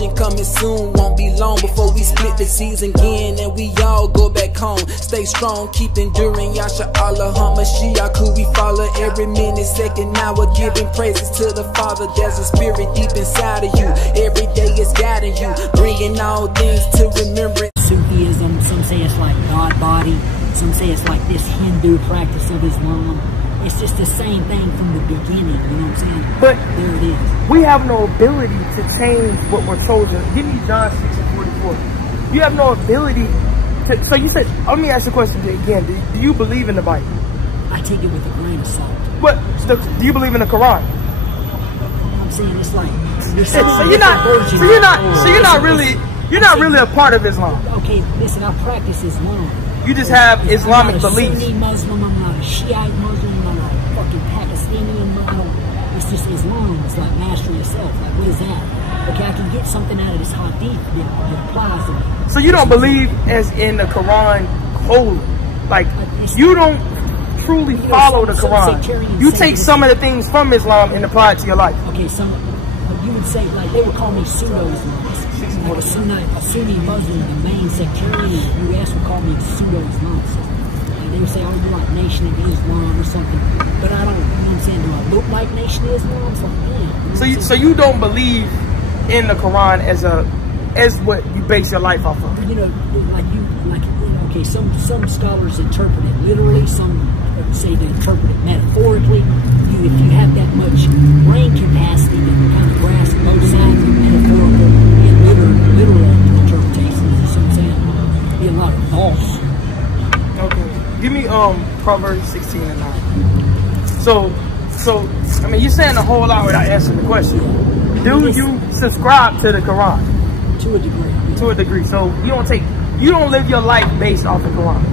decision coming soon. Won't be long before we split the season again and we all go back home. Stay strong, keep enduring. Yasha Allah HaMashiach, who we follow every minute, second hour, giving praises to the Father. There's a spirit deep inside of you. Every day is guiding you, bringing all things to remembrance. Sufism, some say it's like God body, some say it's like this Hindu practice of Islam. It's just the same thing from the beginning, you know what I'm saying? But there it is. We have no ability to change what we're told. Give me John 6:44. You have no ability to, so you said, let me ask the question again. Do you believe in the Bible? I take it with a grain of salt. What? Do you believe in the Quran? I'm saying it's like, you're not really a part of Islam. Okay, listen, I practice Islam. You just have Islamic beliefs. I'm not a Sunni Muslim, I'm not a Shiite Muslim, I'm not a fucking Pakistani Muslim. It's just Islam. It's like master yourself. Like, what is that? Okay, I can get something out of this hadith that applies to me. So you don't believe as in the Quran wholly? Like, you don't truly follow the Quran. You take some of the things from Islam and apply it to your life. Okay, you would say, like, they would call me pseudo-Islamist. Like a Sunni Muslim, the main sectarian in the US would call me a pseudo-Islamist. Like, they would say, oh, you're like Nation of Islam or something. But I don't, you know what I'm saying? Do I look like Nation of Islam? It's like, damn. So you don't believe in the Quran as what you base your life off of? You know, okay, some scholars interpret it literally, some say they interpret it metaphorically. If you have that much brain capacity, you can kind of grasp both sides of metaphorical and literal interpretations. You see what I'm saying? Be a lot of false. Okay. Give me Proverbs 16 and 9. So I mean, you're saying a whole lot without answering the question. Do you subscribe to the Quran? To a degree. Yeah. To a degree. So you don't live your life based off the Quran,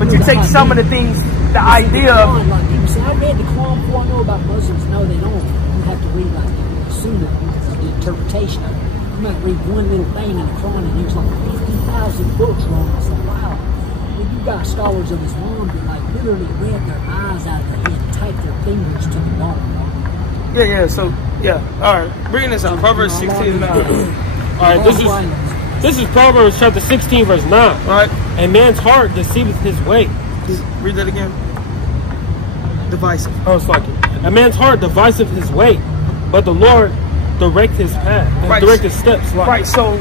but you take some of the things, the idea of. Like people say, I read the Quran before I know about Muslims. No, they don't. You have to read like the Sunnah, the interpretation of it. You might read one little thing in the Quran and there's like 50,000 books wrong. It's like, wow. Well, you got scholars of Islam that like literally read their eyes out of their head and typed their fingers to the wall. Yeah. So all right. Bringing this up, Proverbs 16 and 9. All right, this is Proverbs chapter 16 verse 9. All right. A man's heart deceiveth his way. Read that again. Divisive. Oh, it's like it. A man's heart deviseth his way, but the Lord direct his path. Right. Direct his steps. Right. So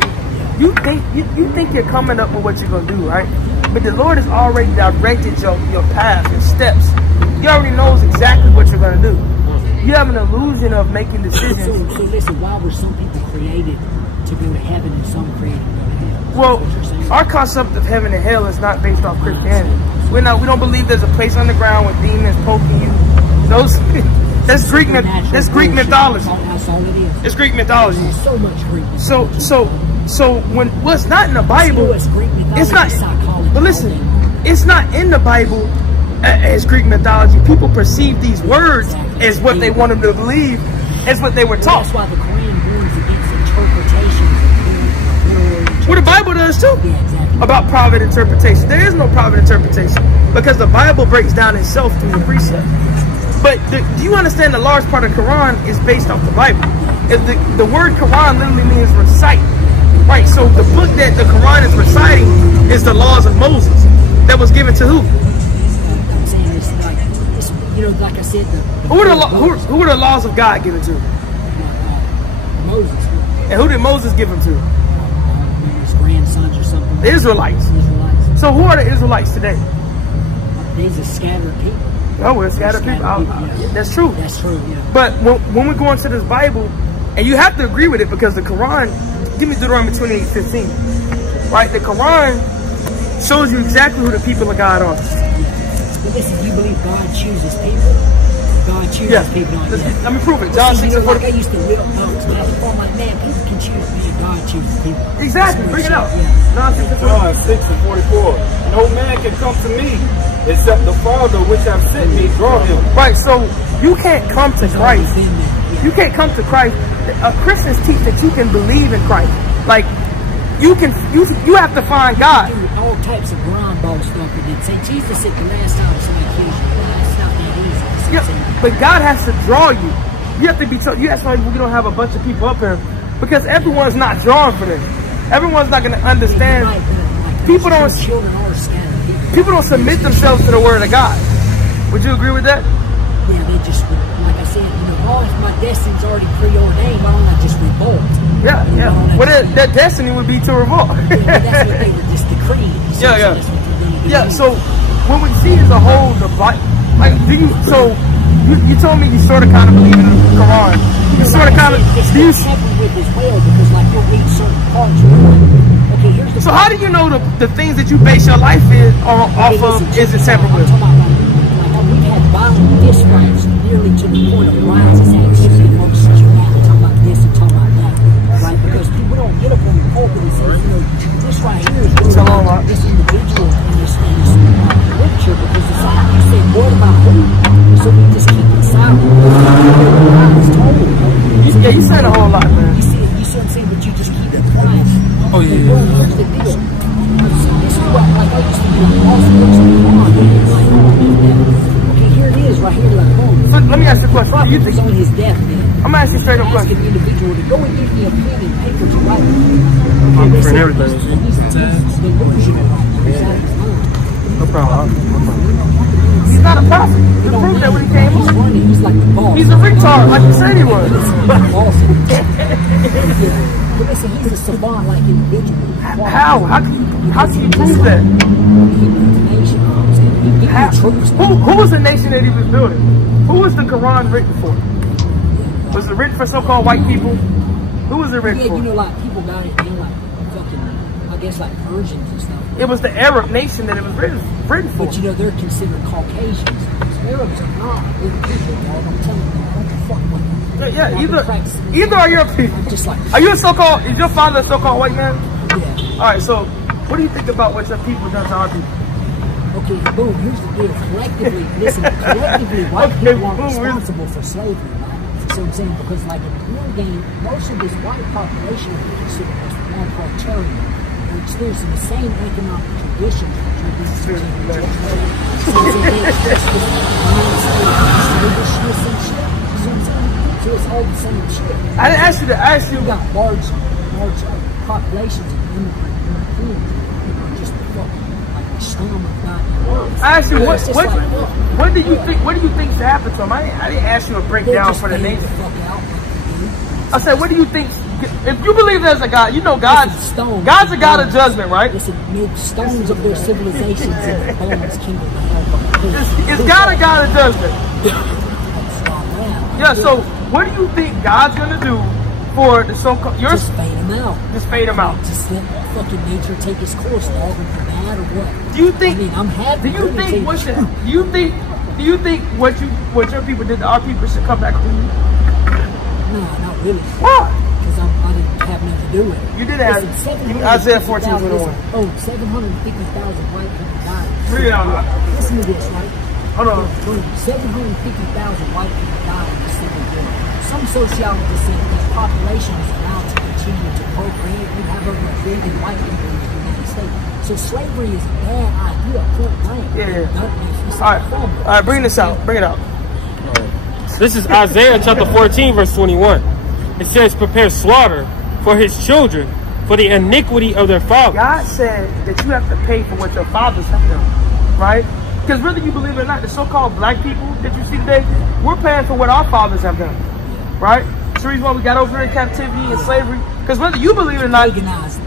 you think you're coming up with what you're gonna do, right? But the Lord has already directed your path and steps. He already knows exactly what you're gonna do. You have an illusion of making decisions. So listen, why were some people created to go to heaven and some created to go to hell? Well, our concept of heaven and hell is not based off Christianity. We don't believe there's a place underground with demons poking you. That's Greek mythology. That's all it is. It's Greek mythology. There's so much Greek mythology. So when what's not in the Bible, it's not. But listen, it's not in the Bible as Greek mythology. People perceive these words as what they want them to believe, as what they were taught. That's why the Quran warns against interpretations. Well, the Bible does too. Yeah, exactly. About private interpretation. There is no private interpretation because the Bible breaks down itself through the precept. But do you understand the large part of the Quran is based off the Bible? The word Quran literally means recite. Right, so the book that the Quran is reciting is the laws of Moses that was given to who? I'm saying it's you know, like I said, who were the laws of God given to? Moses. And who did Moses give them to? His grandsons or something. The Israelites. So who are the Israelites today? These are scattered people. Oh, we're scattered people. Yeah. That's true. That's true, yeah. But when we go into this Bible, and you have to agree with it because the Quran, give me Deuteronomy 28:15. Right? The Quran shows you exactly who the people of God are. But listen, you believe God chooses people? God chooses people. Let me prove it. John 6 and 40. Like I used to whip notes, man. I'm like, man, people can choose me. God chooses people. Exactly. Bring it out. John 6 and 44. No man can come to me except the Father which have sent me draw him. Right. So you can't come to Christ. You can't come to Christ. Christians teach that you can believe in Christ. Like you have to find God. All types of ground ball stuff. And say Jesus at the last time somebody kills you. It's not that easy. Yeah, but God has to draw you. You have to be told. That's why we don't have a bunch of people up here Because everyone's not drawn for this. Everyone's not going to understand. People don't submit themselves to the word of God. Would you agree with that? Yeah, they just, like I said, you know, oh, if my destiny's already preordained, why don't I just revolt? Yeah, yeah. Well, that destiny would be to revolt. Yeah, that's what they were just decreeing. Yeah. So when we see as a whole, the Bible, like, you told me you sort of kind of believe in the Quran. You sort of kind of. Do you separate with as well because, like, you'll read certain parts. Okay, here's the. So how do you know the things that you base your life off of is inseparable? We've had violent distracts nearly to the point of riots, activity, homosexuality, talking about this and talking about that, right? Because people don't get up on the pulpit and say, you know, this right here is really this individual in this scripture because it's like you say, what about who? So we just keep it silent. Yeah, you said a whole lot, man. You see what I'm saying? But you just keep it quiet. Oh, yeah. Here's the deal. This is what, like, I used to be like, all sports and okay, here it is, right here, like, boom. So let me ask you a question. The prophet was on his deathbed. I'm going to ask you a straight up question. Asking the individual to go and give me a pen and paper to write. I'm for everything. He's delusional. No problem. He's not a prophet. He proved that when he came He's on. running. He's like the boss. He's a retard, like you said he was. But listen, he's a savant like individual. How? How can you prove that? Who was the nation that he was building? Who was the Quran written for? Was it written for so-called white people? Who was it written for? Yeah, you know, like, people got it in, like, fucking, I guess, like, Persians and stuff. It was the Arab nation that it was written for. But, you know, they're considered Caucasians. Because Arabs are not little people, dog. I'm telling you, what the fuck, man? Yeah, either are your people. Just like, are you a so-called, is your father a so-called white man? Yeah. Alright, so, what do you think about what your people done to our people? Okay, boom, here's the deal. Collectively, listen, collectively, white people aren't responsible for slavery, right? You see what I'm saying? Because, like, in the real game, most of this white population is considered as non-proletarian. They're experiencing the same economic conditions that you're experiencing. So it's all the same shit. I didn't ask you to ask you. You got large populations of immigrant Europeans that are just fucking like the scum of God. I asked you what do you think should happen to him? I didn't ask you to break down for the nation. I said, what do you think? If you believe there's a God, you know God's a God of judgment, right? Listen, stones of their civilizations in the bones kingdom. Is God a God of judgment? Yeah. So what do you think God's gonna do for the so-called? Just fade him out. Just fade him out. Just let fucking nature take its course, dog. If you're mad or what? Do you think? I mean, I'm happy. Do you think what your people did to our people should come back to you? No, not really. Why? Because I didn't have nothing to do with it. You did have Isaiah 14:21. Oh, 750,000 white people died. Read it out. Listen to this, right? Hold on. 750,000 white people died in the Civil War. Some sociologists say that this population is allowed to continue to procreate. We have over 1 billion white people in the United States. So slavery is a bad idea. Point blank. Yeah. All right. Bring this out. Bring it out. This is Isaiah chapter 14, verse 21. It says, prepare slaughter for his children, for the iniquity of their fathers. God said that you have to pay for what your fathers have done, right? Because whether you believe it or not, the so-called black people that you see today, we're paying for what our fathers have done, right? That's the reason why we got over in captivity and slavery. Because whether you believe it or not,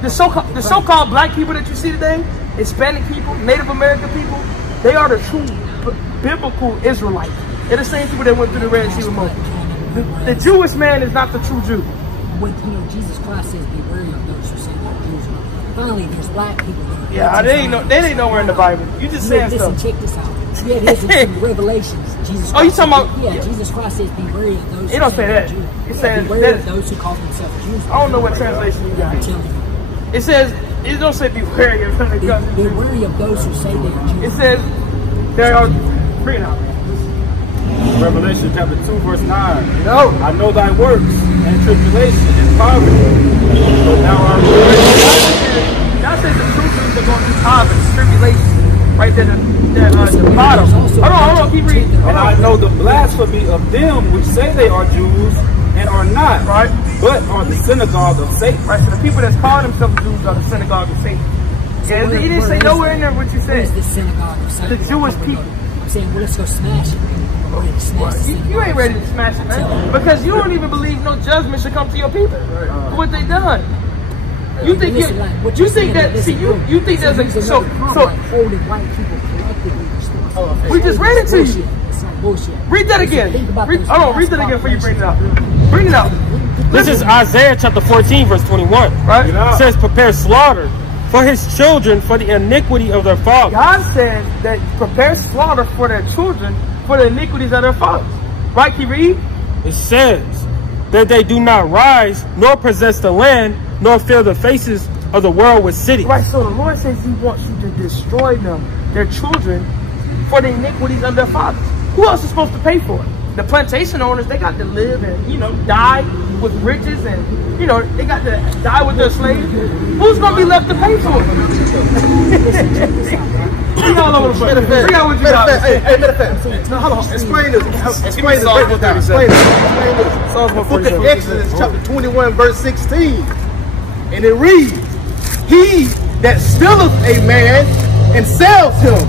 the so-called black people that you see today, Hispanic people, Native American people, they are the true biblical Israelites. They're the same people that went through the Red Sea with Moses. The Jewish man is not the true Jew. When, you know, Jesus Christ says, be wary of those who say they're Jews. Finally, there's black people. They ain't nowhere in the Bible. You just saying stuff. Listen, check this out. Yeah, it is in Revelations. Jesus Christ, you talking about? Yeah, Jesus Christ says, be wary of those. It don't say that. It says be wary of those who call themselves Jews. I don't know what translation you got. It says, it don't say be wary of them. Be wary of those who say they're Jews. It says, there are, bring it out. Revelation chapter 2, verse 9. No. I know thy works and tribulation and poverty. But thou art rich. That says the true Jews are going through poverty, tribulation. Right there, the bottom. Hold on, keep reading. And I know the blasphemy of them which say they are Jews and are not. Right. but are the synagogue of Satan. Right, so the people that's calling themselves Jews are the synagogue of Satan. Yeah, he didn't say nowhere in there what you said. The synagogue of Satan. The Jewish people. I'm saying, well, let's go smash it. Go ahead and smash the synagogue. You ain't ready to smash it, man. Because you don't even believe no judgment should come to your people for what they done. You think you think that? See, you think there's a so holding white people collectively. We just read it to you. Bullshit. Read that again. Read that again before you bring it out. Bring it out. This is Isaiah chapter 14, verse 21. Right? It says, prepare slaughter for his children for the iniquity of their fathers. God said that prepare slaughter for their children for the iniquities of their fathers. Right? Can you read? It says that they do not rise, nor possess the land, nor fill the faces of the world with cities. Right, so the Lord says he wants you to destroy them, their children, for the iniquities of their fathers. Who else is supposed to pay for it? The plantation owners, they got to live and, die with riches and, they got to die with their slaves. Who's going to be left to pay for it? Bring all over the place. Bring out what you got. Hey, matter of fact, hold on. Explain this. Explain this. Explain this. The book of Exodus, chapter 21, verse 16. And it reads, he that stealeth a man and sells him,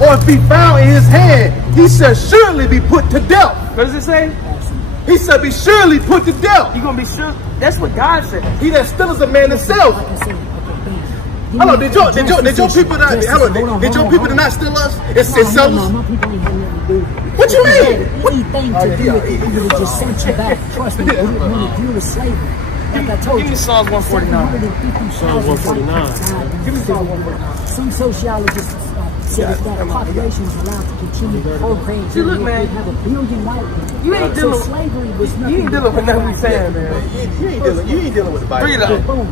or if be found in his hand, he shall surely be put to death. What does it say? He shall be surely put to death. You're going to be sure? That's what God said. He that stealeth a man and sells him. Hello, did your people not steal us? It's sell us? My people ain't had nothing to do. What you mean? Anything to do with it, we would have just sent you back. Trust me, we didn't want to deal with slavery. Like I told you. Give me Psalms 149. Psalms 149. Give me Psalms 149. Some sociologists said that population is allowed to continue to program. See, look, man. We have 1 billion white people. You ain't dealing slavery was nothing. You ain't dealing with nothing we saying, man. You ain't dealing with the Bible. Bring it up. Boom.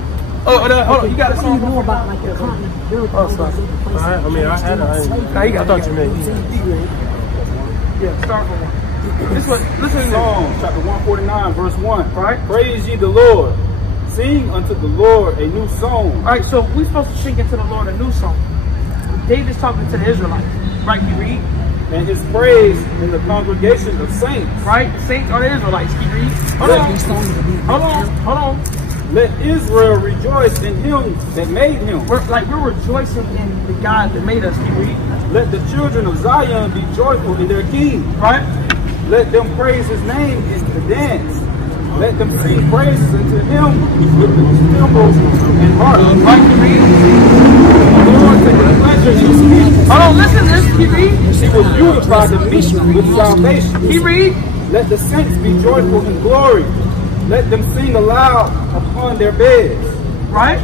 Hold on, you got a What do you know about like the continent of Europe? I thought you meant. Yeah, start from one. Listen to Psalm chapter 149, verse 1. Right? Praise ye the Lord. Sing unto the Lord a new song. All right, so we're supposed to sing into the Lord a new song. David's talking to the Israelites. Right, you read? And his praise in the congregation of saints. Right? The saints are the Israelites. Can you read? Hold on. Let Israel rejoice in him that made him. We're rejoicing in the God that made us. Can you read? Let the children of Zion be joyful in their king. Right? Let them praise his name in the dance. Let them sing praises unto him with the cymbals and harp. Right, can you read? The Lord taketh pleasure in his people. Hold on, listen to this. Can you read? He will beautify the meek with salvation. Can you read? Let the saints be joyful in glory. Let them sing aloud upon their beds. Right?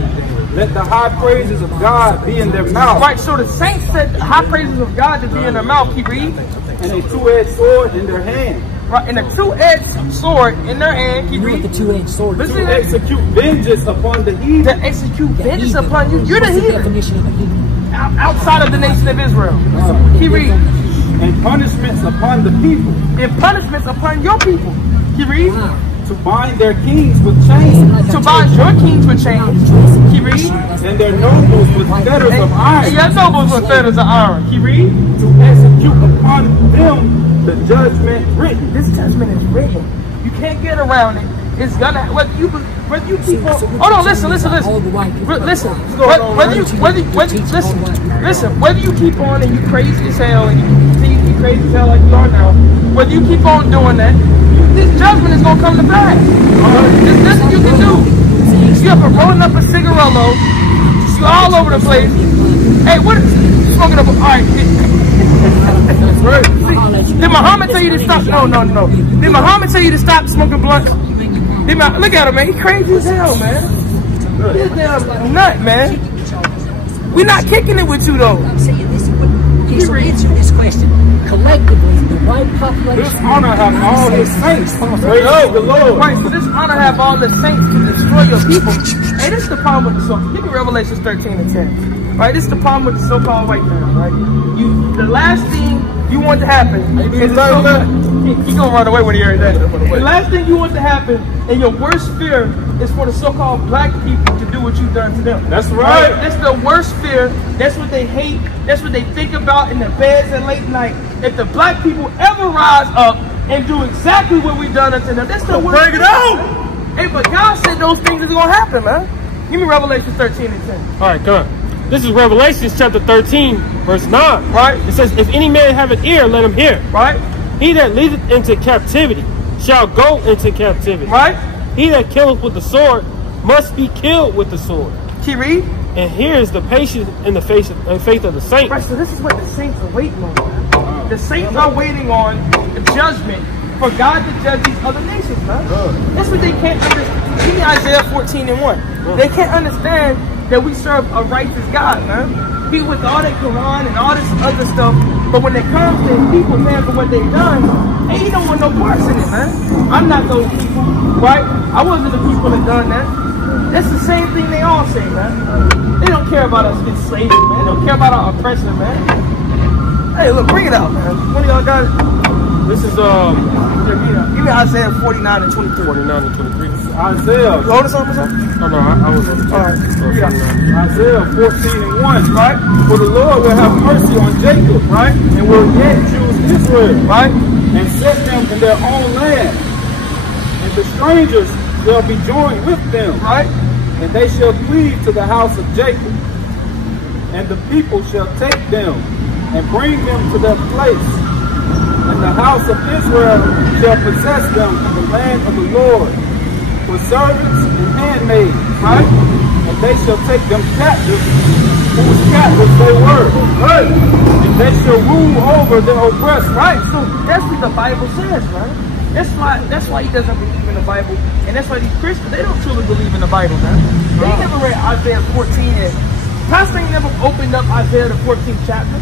Let the high praises of God be in their mouth. Right, so the saints said the high praises of God to be in their mouth. Keep reading. And a two-edged sword in their hand. Right, and a two-edged sword in their hand. Keep reading. The two-edged sword. Listen, to execute vengeance upon the heathen. To execute vengeance upon you. You're the heathen. Definition of a heathen. Outside of the nation of Israel. Keep reading. And punishments upon the people. And punishments upon your people. Keep reading. To bind their kings with chains. To bind your kings with chains. Keep reading. And their nobles with fetters of iron. And your nobles with fetters of iron. Keep reading. To execute upon them the judgment written. This judgment is written. You can't get around it. It's gonna whether you keep on. Hold on, listen. Listen. Whether you keep on and you crazy as hell and you continue to be crazy as hell like you are now, whether you keep on doing that, this judgment is gonna come to pass. There's nothing you can do. You have been rolling up a cigarillo. You all over the place. Hey, what is smoking up? All right. Did Muhammad tell you to stop? No. Did Muhammad tell you to stop smoking blunts? Look at him, man. He crazy as hell, man. He's a damn nut, man. We're not kicking it with you, though. I'm saying this. So answer this question. Collectively, the white population. This honor have all his saints. Praise the Lord. Right, so this honor have all the saints to destroy your people. Hey, this is the problem with the so-called. Give me Revelation 13 and 10. Right, this is the problem with the so-called white man, right? The last thing you want to happen is he gonna run away when he hears that. The last thing you want to happen and your worst fear is for the so-called black people to do what you've done to them. That's right. That's the worst fear. That's what they hate. That's what they think about in their beds at late night. If the black people ever rise up and do exactly what we've done unto them, that's the worst. Bring it out. Hey, but God said those things is going to happen, man. Give me Revelation 13 and 10. All right, come on. This is Revelation chapter 13, verse 9. Right. It says, if any man have an ear, let him hear. Right. He that leadeth into captivity shall go into captivity. Right. He that killeth with the sword must be killed with the sword. Keep read. And here is the patience in the faith of the saints. Right, so this is what the saints are waiting on, man. The saints are waiting on the judgment for God to judge these other nations, man. That's what they can't understand. Give me Isaiah 14 and 1. They can't understand that we serve a righteous God, man. People with all that Quran and all this other stuff, but when it comes to people, man, for what they've done, they don't want no parts in it, man. I'm not those people, right? I wasn't the people that done that. That's the same thing they all say, man. They don't care about us enslaving, man. They don't care about our oppression, man. Hey, look, bring it out, man. One of y'all guys. This is Give me Isaiah 49 and 23. 49 and 23. Isaiah. You holding something or something? Oh no, I was on the All right. Isaiah 14 and 1, right? For the Lord will have mercy on Jacob, right? And will yet choose Israel, right? And set them in their own land. And the strangers shall be joined with them, Right? and they shall cleave to the house of Jacob. And the people shall take them and bring them to their place. And the house of Israel shall possess them in the land of the Lord, for servants and handmaids, right? And they shall take them captives, whose captives they were, right? And they shall rule over the oppressed, Right. So that's what the Bible says, man. That's why he doesn't believe in the Bible, and that's why these Christians, they don't truly believe in the Bible, man. They never read Isaiah 14, and Pastor ain't never opened up Isaiah the 14th chapter.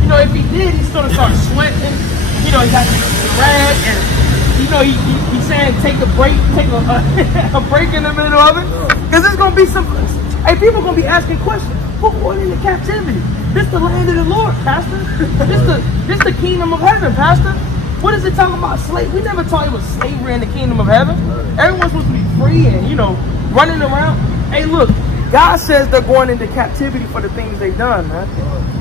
You know, if he did, he's gonna start sweating. You know, he got the rag, and you know he's saying take a break, take a break in the middle of it, because it's gonna be some. Hey, people gonna be asking questions. Who going into captivity? This the land of the Lord, Pastor. This the kingdom of heaven, Pastor. What is it talking about? Slave? We never taught it was slavery in the kingdom of heaven. Everyone's supposed to be free and, you know, running around. Hey, look, God says they're going into captivity for the things they've done, man.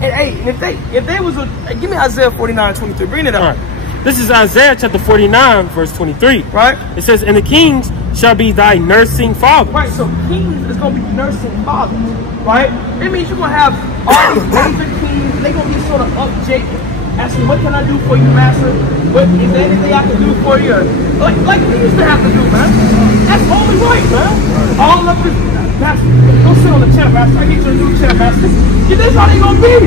And hey, if they was give me Isaiah 49:23. Bring it up. All right. This is Isaiah chapter 49, verse 23. Right? It says, and the kings shall be thy nursing father. Right, so kings is going to be nursing fathers, right? It means you're going to have all these David kings, they're going to be sort of up Jacob, asking, what can I do for you, master? What, is there anything I can do for you? Like we used to have to do, man. That's only right, man. All up this, master, go sit on the chair, master. I get you a new chair, master. Yeah, that's how they going to be,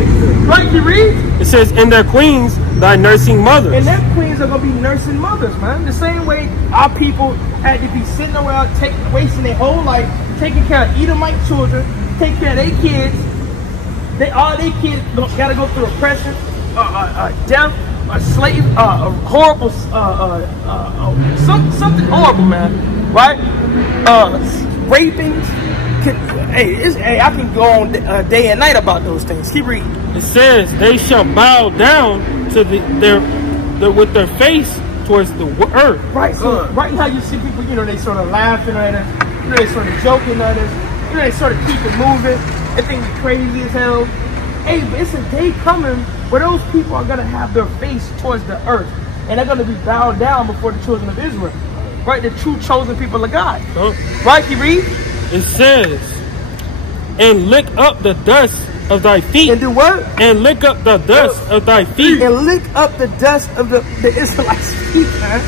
right? You read? It says, and their queens thy nursing mothers. And their queens are going to be nursing mothers, man. The same way our people had to be sitting around wasting their whole life taking care of Edomite children, taking care of their kids. All their kids got to go through oppression, death, a slave, horrible, something horrible, man. Right? Rapings. Hey, I can go on day and night about those things. Keep reading. It says they shall bow down to with their face towards the earth. Right. So right now you see people, you know, they sort of laughing at us, you know, they sort of joking at us, you know, they sort of keep it moving. They think we're crazy as hell. Hey, but it's a day coming where those people are gonna have their face towards the earth, and they're gonna be bowed down before the children of Israel. Right, the true chosen people of God. Right, you read? It says, and lick up the dust of thy feet. And do what? And lick up the dust of thy feet. And lick up the dust of the Israelites' feet, man.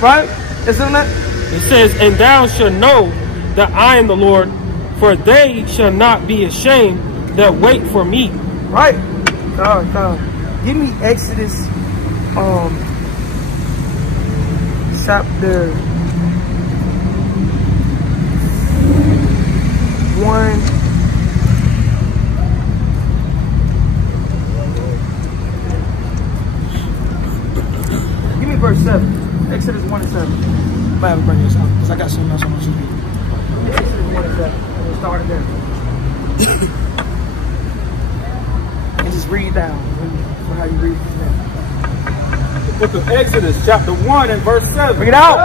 Right? Isn't that? It says, and thou shalt know that I am the Lord, for they shall not be ashamed that wait for me. Right. Give me Exodus chapter 1. Give me verse 7. Exodus 1 and 7. I'm about to bring this out because I got something else on my sheet. Exodus 1 and 7. We'll start there. And just read down for how you read it now. The book of Exodus, chapter 1 and verse 7. Bring it out.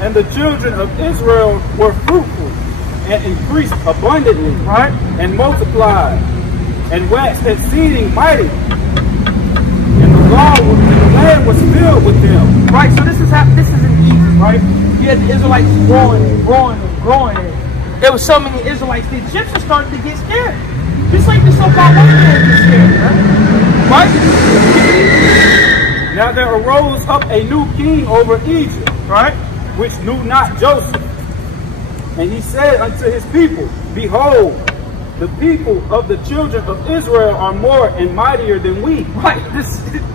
And the children of Israel were fruitful and increased abundantly, Right? and multiplied, and waxed exceeding mighty. And the law was the land was filled with them. Right, so this is in Egypt, right? You had the Israelites growing. There was so many Israelites, the Egyptians started to get scared. Just like the so-called white man get scared, right? Now there arose up a new king over Egypt, Right? which knew not Joseph. And he said unto his people, behold, the people of the children of Israel are more and mightier than we. Right.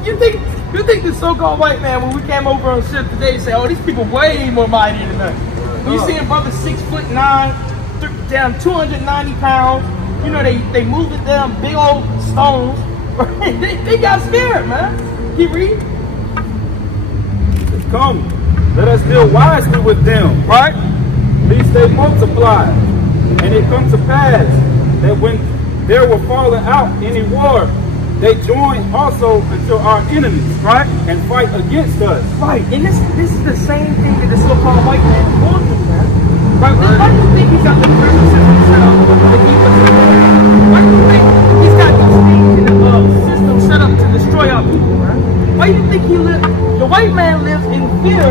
You think the so-called white man, when we came over on ship today, say, oh, these people way more mighty than us. When you see a brother 6'9", down 290 pounds, you know, they moved it down big old stones. they got scared, man. Keep reading. Come, let us deal wisely with them, Right? lest they multiply. And it come to pass that when there were fallen out any war, they join also unto our enemies, Right? and fight against us. Right. And this is the same thing that the so-called white man is going through, man. Right? Why do you think he's got the prison system set up to keep us? Why do you think he's got these things in the system set up to destroy our people, man? Why do you think the white man lives in fear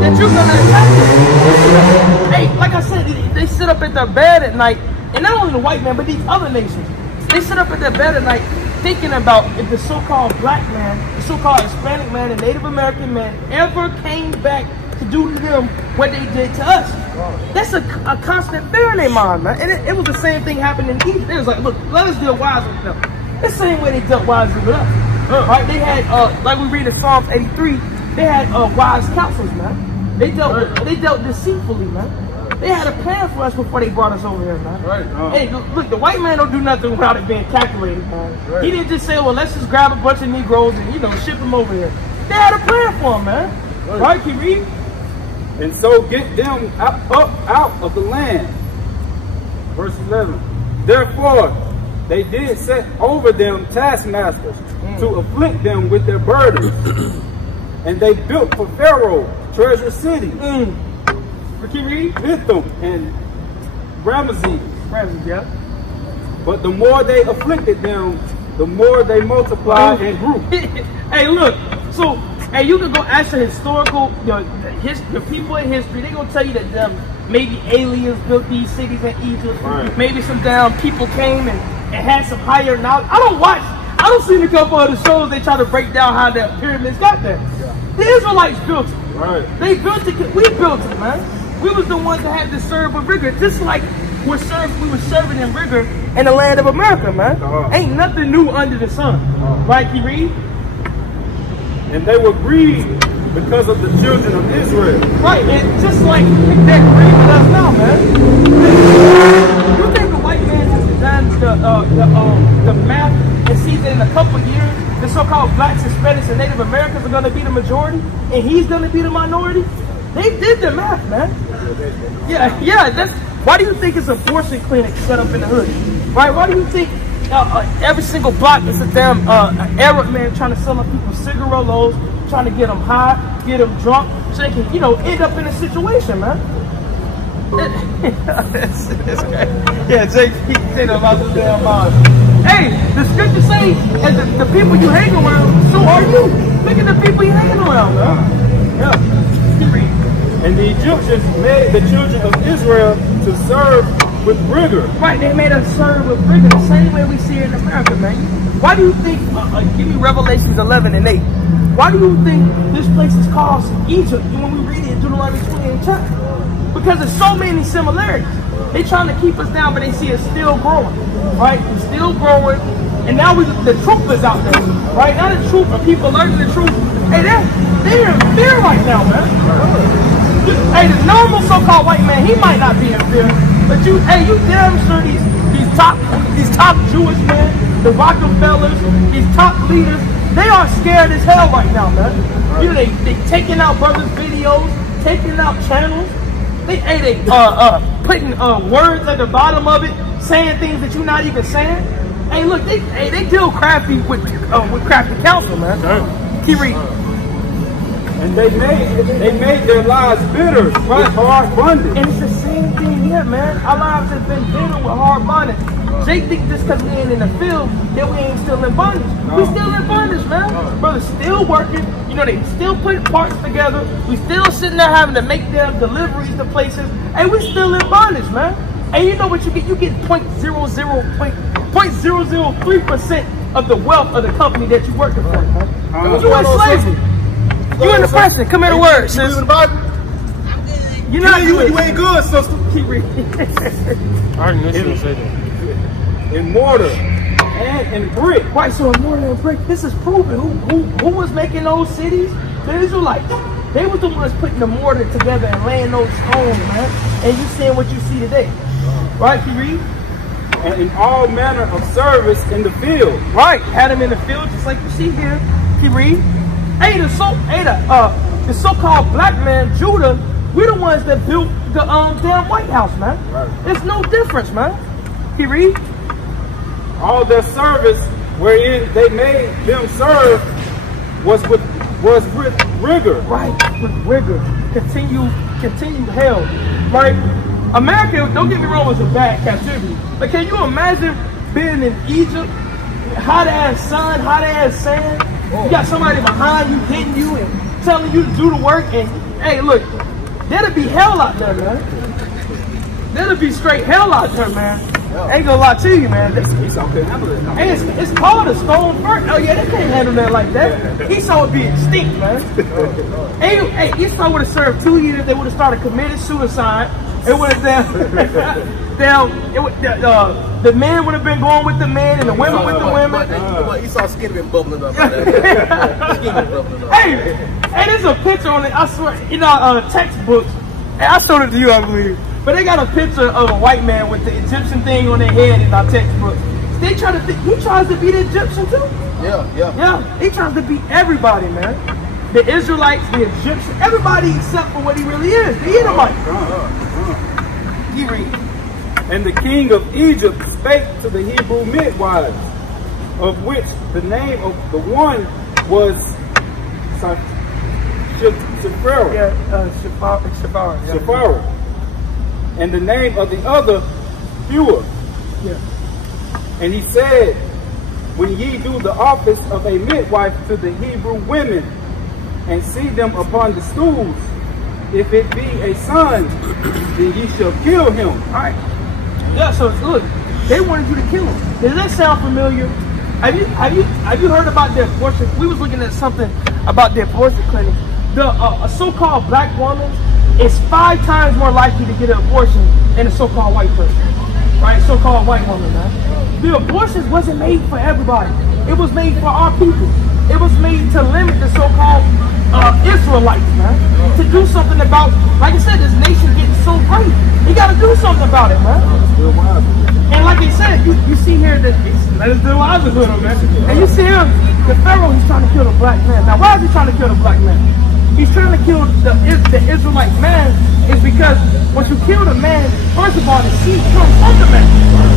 that you're gonna attack him? Hey, like I said, they sit up at their bed at night, and not only the white man, but these other nations. They sit up at their bed at night thinking about if the so-called black man, the so-called Hispanic man, and Native American man ever came back to do to them what they did to us. That's a constant fear in their mind, man. And it was the same thing happening in Egypt. They was like, look, let us deal wise with them. The same way they dealt wisely with us. Right? They had, like we read in Psalms 83, they had wise counsels, man. They dealt deceitfully, man. They had a plan for us before they brought us over here, man. Right. Hey, look, the white man don't do nothing without it being calculated, man. Right. He didn't just say, well, let's just grab a bunch of Negroes and, ship them over here. They had a plan for them, man. Right, keep reading. And so get them out of the land. Verse 11. Therefore, they did set over them taskmasters to afflict them with their burdens. And they built for Pharaoh treasure cities. Keep reading. Pithom and Ramesses. Yeah. But the more they afflicted them, the more they multiplied and grew. Hey, look. So, you can go ask the historical, the people in history. They're gonna tell you that maybe aliens built these cities in Egypt. Right. Maybe some people came and had some higher knowledge. I don't see a couple of the shows they try to break down how the pyramids got there. Yeah. The Israelites built it. Right. They built it. We built it, man. We was the ones that had to serve with rigor, just like we were serving in rigor in the land of America, man. Ain't nothing new under the sun. Right, you read? And they were grieved because of the children of Israel. Right, and just like they're grieving us now, man. You think the white man just designed the map and sees that in a couple of years, the so-called blacks, Hispanics, and Native Americans are going to be the majority, and he's going to be the minority? They did the math, man. Yeah. Why do you think it's abortion clinic set up in the hood? Right? Why do you think every single block is a damn Arab man trying to sell up people cigarillos, trying to get them high, get them drunk, so they can, end up in a situation, man? That's great. Yeah, Jake, he said about the damn mind. Hey, the scripture says, and the people you hang around, so are you. Look at the people you hanging around, man. Yeah. And the Egyptians made the children of Israel to serve with rigor. Right, they made us serve with rigor the same way we see it in America, man. Why do you think, give me Revelations 11 and 8. Why do you think this place is called Egypt when we read it in Deuteronomy 28 chapter? Because there's so many similarities. They trying to keep us down, but they see it's still growing, right? It's still growing. And now the truth is out there, right? Now the truth, and people learning the truth. Hey, they're in fear right now, man. Hey, the normal so-called white man, he might not be in fear, but you damn sure these top Jewish men, the Rockefellers, these top leaders, they are scared as hell right now, man. They taking out brothers' videos, taking out channels. They putting words at the bottom of it, saying things that you're not even saying. Hey, look, they deal crafty with crafty counsel, man. Keep reading. And they made their lives bitter with hard bondage. And it's the same thing here, man. Our lives have been bitter with hard bondage. Jake think just because we ain't in the field that we ain't still in bondage. We still in bondage, man. Brothers still working. You know, they still putting parts together. We still sitting there having to make them deliveries to places. And we still in bondage, man. And you know what you get? You get 0.003% of the wealth of the company that you're working for. You in slavery. You in depression. Come here to work, sis. You in the Bible? You're not you ain't good, sister. Keep reading. I already knew she would say that. In mortar and in brick. Right, so in mortar and brick, this is proven. Who was making those cities? The Israelites. They was the ones putting the mortar together and laying those stones, man. And you seeing what you see today. Right, can you read? And in all manner of service in the field. Right, had them in the field just like you see here. Can you read? Hey, the so-called black man, Judah, we're the ones that built the damn White House, man. Right. There's no difference, man. Can you read? All their service wherein they made them serve was with rigor. Right, with rigor. Continued hell. Right? America, don't get me wrong, was a bad captivity. But can you imagine being in Egypt? Hot ass sun, hot ass sand. You got somebody behind you hitting you and telling you to do the work. And hey, look, that'll be hell out there, man. That'll be straight hell out there, man. Ain't gonna lie to you, man. Esau couldn't handle it. Hey, it's called a stone first. Oh yeah, they can't handle that like that. Esau would be extinct, man. Hey, Esau would have served 2 years. They would have started committing suicide. It would have the men would have been going with the men and the women with the women. Esau's skin been bubbling up. Hey, there's a picture on it. I swear, textbooks. And I showed it to you, I believe. But they got a picture of a white man with the Egyptian thing on their head in our textbooks. They try to think he tries to be the Egyptian too. Yeah. He tries to be everybody, man. The Israelites, the Egyptians, everybody except for what he really is, the Edomite. He read. And the king of Egypt spake to the Hebrew midwives, of which the name of the one was Shapharah. Shapharah. And the name of the other, Pure. Yeah. And he said, when ye do the office of a midwife to the Hebrew women, and see them upon the stools, if it be a son, then ye shall kill him. All right. Yeah. So look, they wanted you to kill him. Does that sound familiar? Have you heard about the abortion? We was looking at something about the abortion clinic. A so-called black woman is 5 times more likely to get an abortion than a so-called white person. Right? So-called white woman, man. The abortions wasn't made for everybody. It was made for our people. It was made to limit the so-called Israelites, man. To do something about, like I said, this nation getting so great. You got to do something about it, man. And like I said, you see here that it's the livelihood, man. And you see here, the Pharaoh, he's trying to kill the black man. Now, why is he trying to kill the black man? He's trying to kill the Israelite man is because once you kill the man, first of all, the seed comes from the man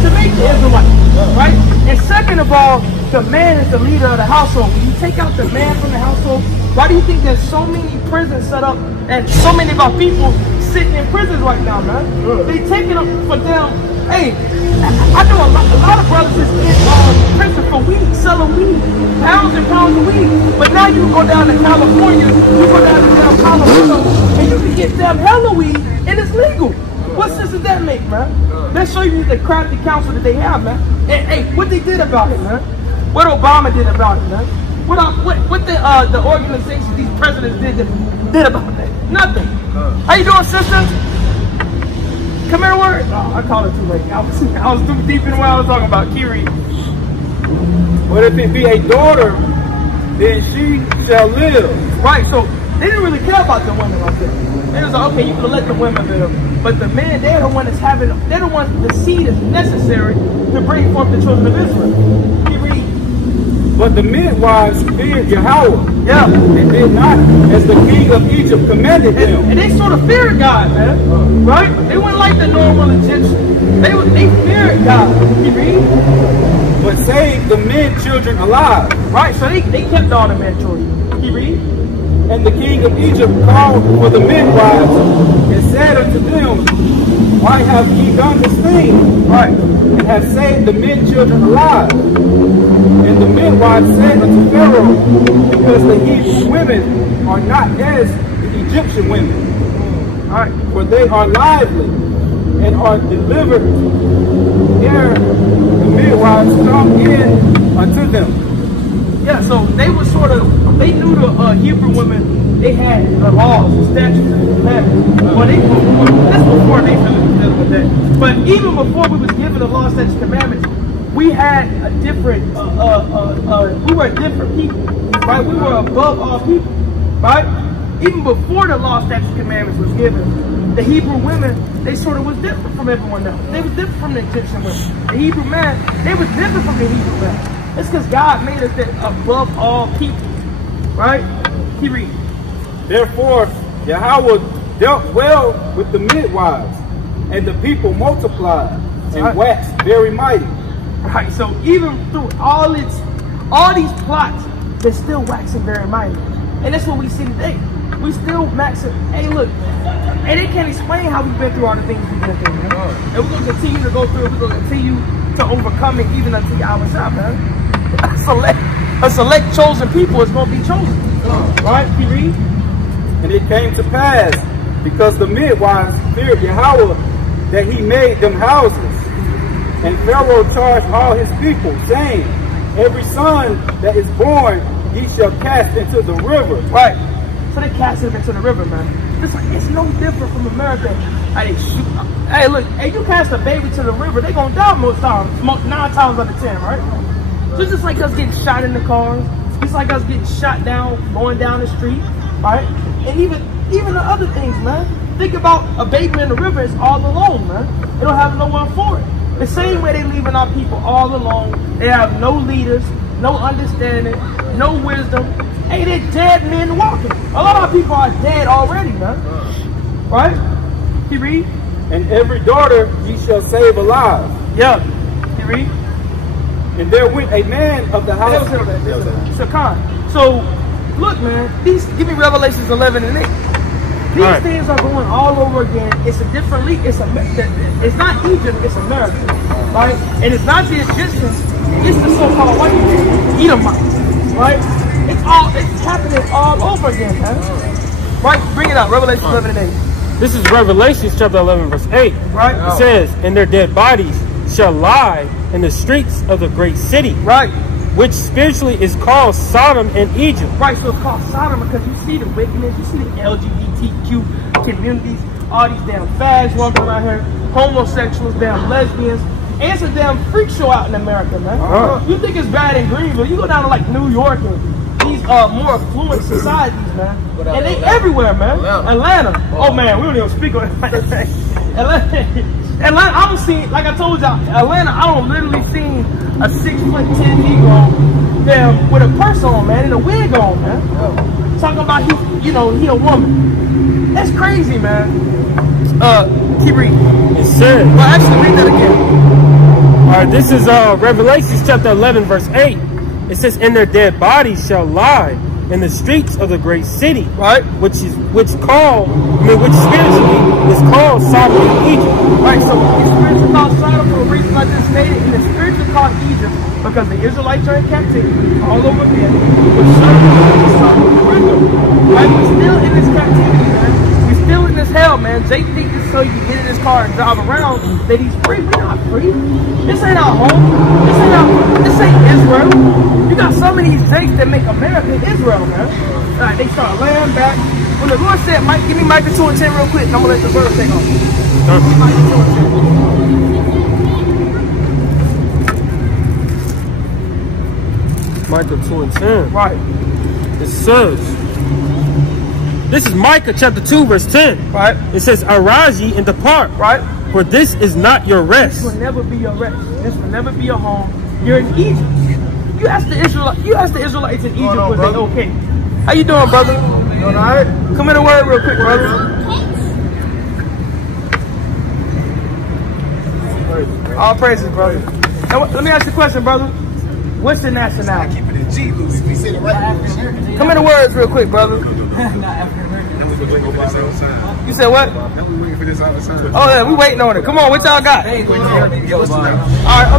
to make the Israelite, right? And second of all, the man is the leader of the household. When you take out the man from the household, why do you think there's so many prisons set up and so many of our people sitting in prisons right now, man? They taking up for them. Hey, I know a lot of brothers is in prison for weed, selling weed, pounds and pounds of weed. But now you go down to California, you go down to down Colorado, and you can get them hella weed, and it's legal. What sense does that make, man? Let's show you the crafty counsel that they have, man. And hey, what they did about it, man? What Obama did about it, man? What the organizations these presidents did about that? Nothing. How you doing, sister? Come here, word. Oh, I called it too late. I was too deep in what I was talking about. Kiri. But if it be a daughter, then she shall live. Right, so they didn't really care about the women like that. They was like, okay, you can let the women live. But the men, they're the one that's they're the ones, the seed is necessary to bring forth the children of Israel. Kiri. But the midwives feared Yahweh. Yeah. And did not as the king of Egypt commanded them. And they sort of feared God, man. Right? They weren't like the normal Egyptians. They feared God. You read? But saved the men children alive. Right, so they kept all the men children. You read? And the king of Egypt called for the midwives and said unto them, why have ye done this thing? Right. And have saved the men children alive. And the midwives said unto Pharaoh, because the Hebrew women are not as the Egyptian women. Right. For they are lively and are delivered ere the midwives come in unto them. Yeah, so they were sort of, they knew the Hebrew women, they had the laws, the statutes, and commandments. Well, that's before they dealt with that. But even before we was given the laws, statutes, commandments, we had a different, we were different people, right? We were above all people, right? Even before the law, statutes, commandments was given, the Hebrew women, they sort of was different from everyone else. They was different from the Egyptian women. The Hebrew man, they was different from the Hebrew man. It's because God made us above all people, right? He read. Therefore, Yahweh dealt well with the midwives, and the people multiplied and waxed very mighty. Right, so even through all these plots, they're still waxing very mighty. And that's what we see today. We still maxing. Hey, look, and they can't explain how we've been through all the things we've been through, man. And we're going to continue to go through it. We're going to continue to overcome it even until our shop, man. A select chosen people is going to be chosen. Right? You read? And it came to pass, because the midwives feared Yahweh, that he made them houses. And Pharaoh charged all his people, saying, every son that is born ye shall cast into the river. Right. So they cast him into the river, man. It's no different from America. Hey, look, hey, you cast a baby to the river, they're going to die most times. 9 times out of 10, right? So it's just like us getting shot in the cars. It's like us getting shot down, going down the street, right? And even the other things, man. Think about a baby in the river is all alone, man. They don't have no one for it. The same way they leaving our people all alone. They have no leaders, no understanding, no wisdom. Hey, they're dead men walking. A lot of people are dead already, man. Right? You read? And every daughter ye shall save alive. Yeah. You read? And there went a man of the house. So, look, man. Give me Revelations 11 and 8. These things are going all over again. It's a different league. It's not Egypt. It's America, right? And it's not the Egyptians. It's the so-called white people, Edomite, right? It's happening all over again, man. Right? Bring it up. Revelation 11 and 8. This is Revelation chapter 11, verse 8. Right? It says, and their dead bodies shall lie in the streets of the great city. Right. Which spiritually is called Sodom and Egypt. Right, so it's called Sodom because you see the wickedness, you see the LGBTQ communities, all these damn fags walking around here, homosexuals, damn lesbians. And it's a damn freak show out in America, man. You think it's bad in Greenville, you go down to like New York and these more affluent societies, man. And they everywhere, man. Atlanta. Oh man, we don't even speak on Atlanta. Atlanta, I don't see, like I told y'all, Atlanta, I don't literally see a 6'10" Negro there with a purse on, man, and a wig on, man. Talking about he a woman. That's crazy, man. Keep reading. It says. Well, actually, read that again. All right, this is Revelation chapter 11, verse 8. It says, and their dead bodies shall lie in the streets of the great city, right? Which spiritually is called Sodom and Egypt. Right, so it's spiritually called Sodom for a reason I just stated, and it's spiritually called Egypt because the Israelites are in captivity all over again. We're right? We're still in this captivity, man. We're still in this hell, man. Jake thinks this so you can get in his car and drive around that he's free. We're not free. This ain't our home. This ain't Israel. You got some of these Jakes that make America Israel, man. All right, they start laying back. When the Lord said, Mike, give me Micah 2 and 10 real quick, and I'm going to let the bird take off. Micah 2 and 10. Micah 2 and 10. Right. It says, this is Micah chapter 2, verse 10. Right. It says, arise ye and depart. Right. For this is not your rest. This will never be your rest. This will never be your home. You're in Egypt. You ask the Israelites in Egypt was they okay. How you doing, brother? Doing all right? Come in the word real quick, brother. All praises, brother. Now, let me ask you a question, brother. What's your nationality? Keep it in G, Louis. We say the right. Come in the words real quick, brother. You said what? Oh yeah, we waiting on it. Come on, what y'all got? Alright,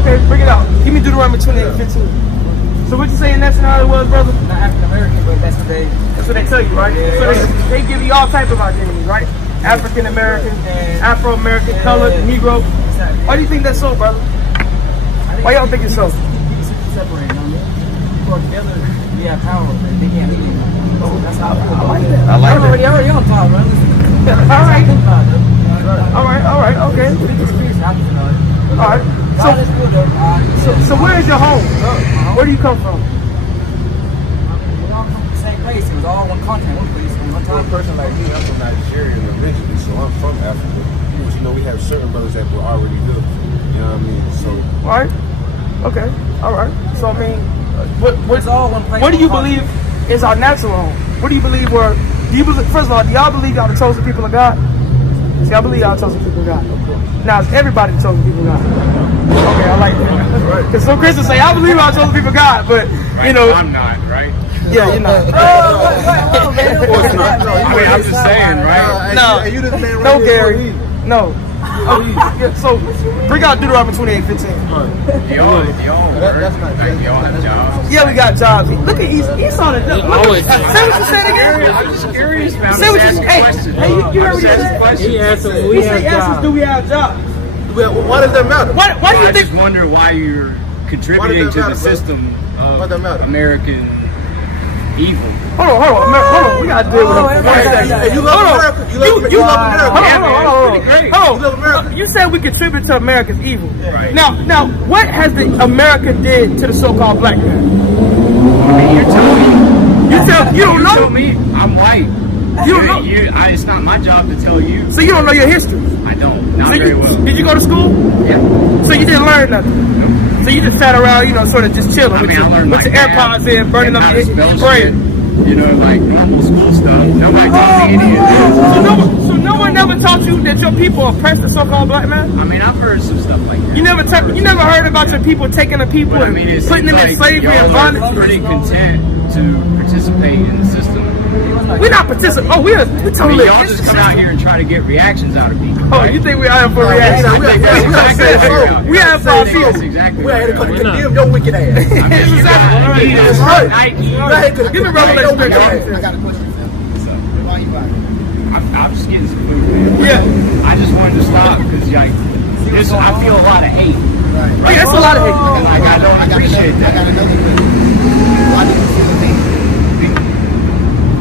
okay, bring it out. Give me Deuteronomy 28:15. So what you saying nationality was, brother? Not African American, but that's what they tell you, right? So they give you all type of identities, right? African American, Afro American, colored, Negro. Why do you think that's so, brother? Why y'all think it's so? Separated, together, we have power. They can't leave. That's how I feel. I like that. I already on power, man. All right, okay. All right. So where is your home? Where do you come from? We all come from the same place. It was all one continent, one place, one time. For a person like me, I'm from Nigeria originally, so I'm from Africa. But you know, we have certain brothers that were already here. You know what I mean? So. All right. Okay. All right. So I mean, what do you believe is our natural home? What do you believe were? Do you believe? First of all, do y'all believe y'all the chosen people of God? See, I believe y'all the chosen people of God. Now, is everybody the chosen people of God? Okay, I like that. Because some Christians say, I believe y'all chosen people of God, but you know, I'm not, right? Yeah, you're not. I mean, I'm just saying, right? No, no, Gary, no. So bring out Deuteronomy 28:15. Y'all have jobs. Yeah, we got jobs. Look at Esau. Say what you said again. I'm just curious, man. Say what you said. Hey, you heard what he said? He asked us, He said, do we have jobs? Why does that matter? Why do you I think? just wonder why you're contributing to the system of American evil. Hold on. We gotta deal with him. You love America. You love America. Hold on. You said we contribute to America's evil. Right. Now, what has the America did to the so-called black man? I mean, you're telling me. You don't know? Tell me. I'm white. You don't know? It's not my job to tell you. So you don't know your history? I don't. Not very well. Did you go to school? Yeah. So you didn't learn nothing? Nope. So you just sat around, sort of just chilling with your AirPods in, burning up your brain. You know, like normal school stuff. Nobody taught me any of this. So no one never taught you that your people oppressed the so-called black man? I mean, I've heard some stuff like that. You never heard about your people taking the people and putting them in slavery and bondage? Y'all are pretty content to participate in the system. We're not participating. Oh, we're totally. Y'all just come out here and try to get reactions out of people. Oh, you think we're out here for reactions? We have for our people. Exactly. We're here to condemn your wicked ass. That's right. Give me Revelation. I got a question. Why you buying? I'm just getting some food, man. Yeah. I just wanted to stop because I feel a lot of hate. Right. That's a lot of hate. Like, I don't appreciate that. I got another question. Why do you feel hate?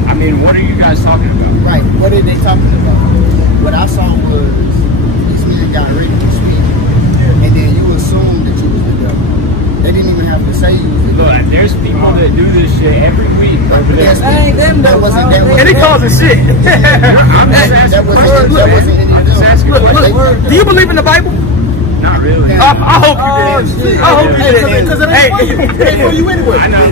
I mean, what are you guys talking about? Right. What are they talking about? What I saw was this man got ready to speak, and then you assumed that you was the devil. They didn't even have to say you was the devil. Look, there's people that do this shit every week. That wasn't. And it causes shit. I'm just asking questions, man. I'm just asking questions. Do you believe in the Bible? Not really. I hope you did. I hope you did. Hey, for you anyway. I know.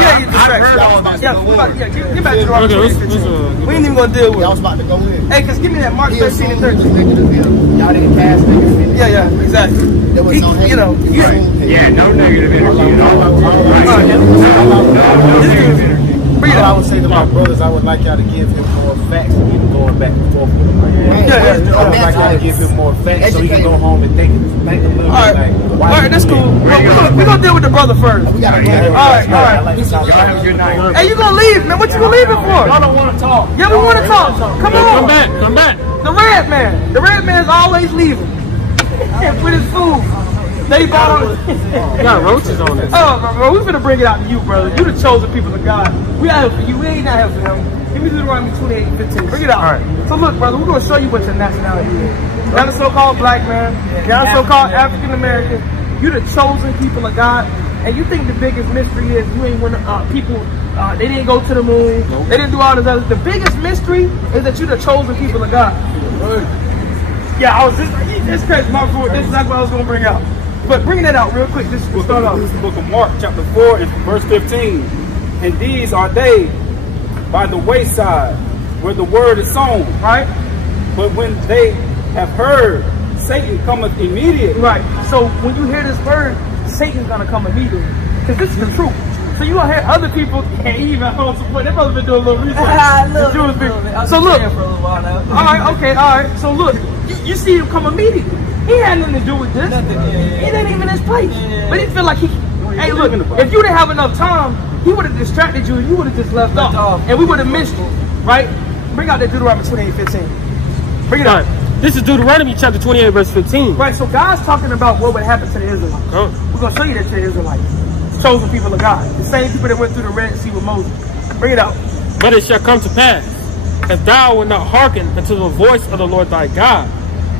Yeah, I've heard all about the Lord. Get back to Mark 13. We ain't even gonna deal with Y'all it. was about to go in. Hey, cause give me that Mark 13 and 13. Y'all didn't cast niggas. Yeah, exactly. There was no hate. Yeah, no negative energy at all. Bring it I out. would say to my brothers, I would like y'all to give him more facts than him going back and forth with him. Yeah. I would like y'all to give him more facts so he can go home and think a little bit. All right, that's cool. We're gonna deal with the brother first. We got to go. All right. Y'all have a good night. Hey, you gonna leave, man? What you gonna leave it for? Y'all don't want to talk. Yeah, we want to talk. Come on. Come back. The red man's always leaving. With his food. They bought on. You got roaches on it. Oh, bro, we finna bring it out to you, brother. You the chosen people of God. We out here for you. We ain't out here for them. Give me Deuteronomy 28:15. Bring it out. All right. So look, brother, we're gonna show you what your nationality is. You're not a so-called black man. You're not a so-called African American. You're the chosen people of God. And you think the biggest mystery is you ain't one of people. They didn't go to the moon. Nope. They didn't do all this other. The biggest mystery is that you're the chosen people of God. Yeah, I was just crazy. My fault. This is exactly what I was gonna bring out. But bring that out real quick. This is the start off. This is the book of Mark, chapter 4, and verse 15. And these are they by the wayside, where the word is sown. Right? But when they have heard, Satan cometh immediately. Right. So when you hear this word, Satan's gonna come immediately. Because this is the truth. So you gonna hear other people can't even hold support. They probably been doing a little research. The Jewish people. So look, all right. So look, you see him come immediately. He had nothing to do with this. He didn't even his place. But he feel like he. Hey, look, if you didn't have enough time, he would have distracted you and you would have just left off, and we would have missed you, right? Bring out that Deuteronomy 28:15. Bring it out. This is Deuteronomy chapter 28, verse 15. Right. So God's talking about what would happen to the Israelites. Oh. We're gonna show you that to the Israelites, chosen people of God, the same people that went through the Red Sea with Moses. Bring it out. But it shall come to pass, if thou wilt not hearken unto the voice of the Lord thy God,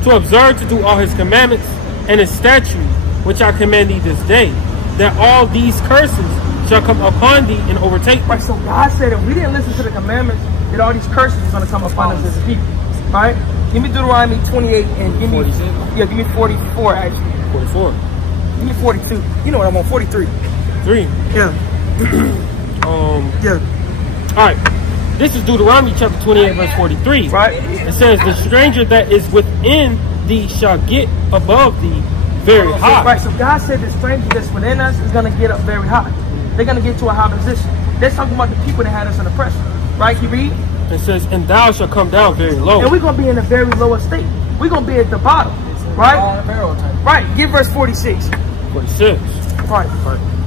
to observe to do all his commandments and his statutes, which I command thee this day, that all these curses shall come upon thee and overtake thee. Right, so God said if we didn't listen to the commandments, that all these curses are going to come upon us as a people. Right? Give me Deuteronomy 28 and give me 46. Yeah, give me 44 actually. 44. Give me 42. You know what I'm on, 43. 3. Yeah. Yeah. Alright. This is Deuteronomy chapter 28, verse 43. Right. It says, the stranger that is within thee shall get above thee very high. Right, so God said the stranger that's within us is going to get up very high. They're going to get to a high position. They're talking about the people that had us in oppression. Right, you read? It says, and thou shalt come down very low. And we're going to be in a very low state. We're going to be at the bottom. Right? Right, give verse 46. 46. Right.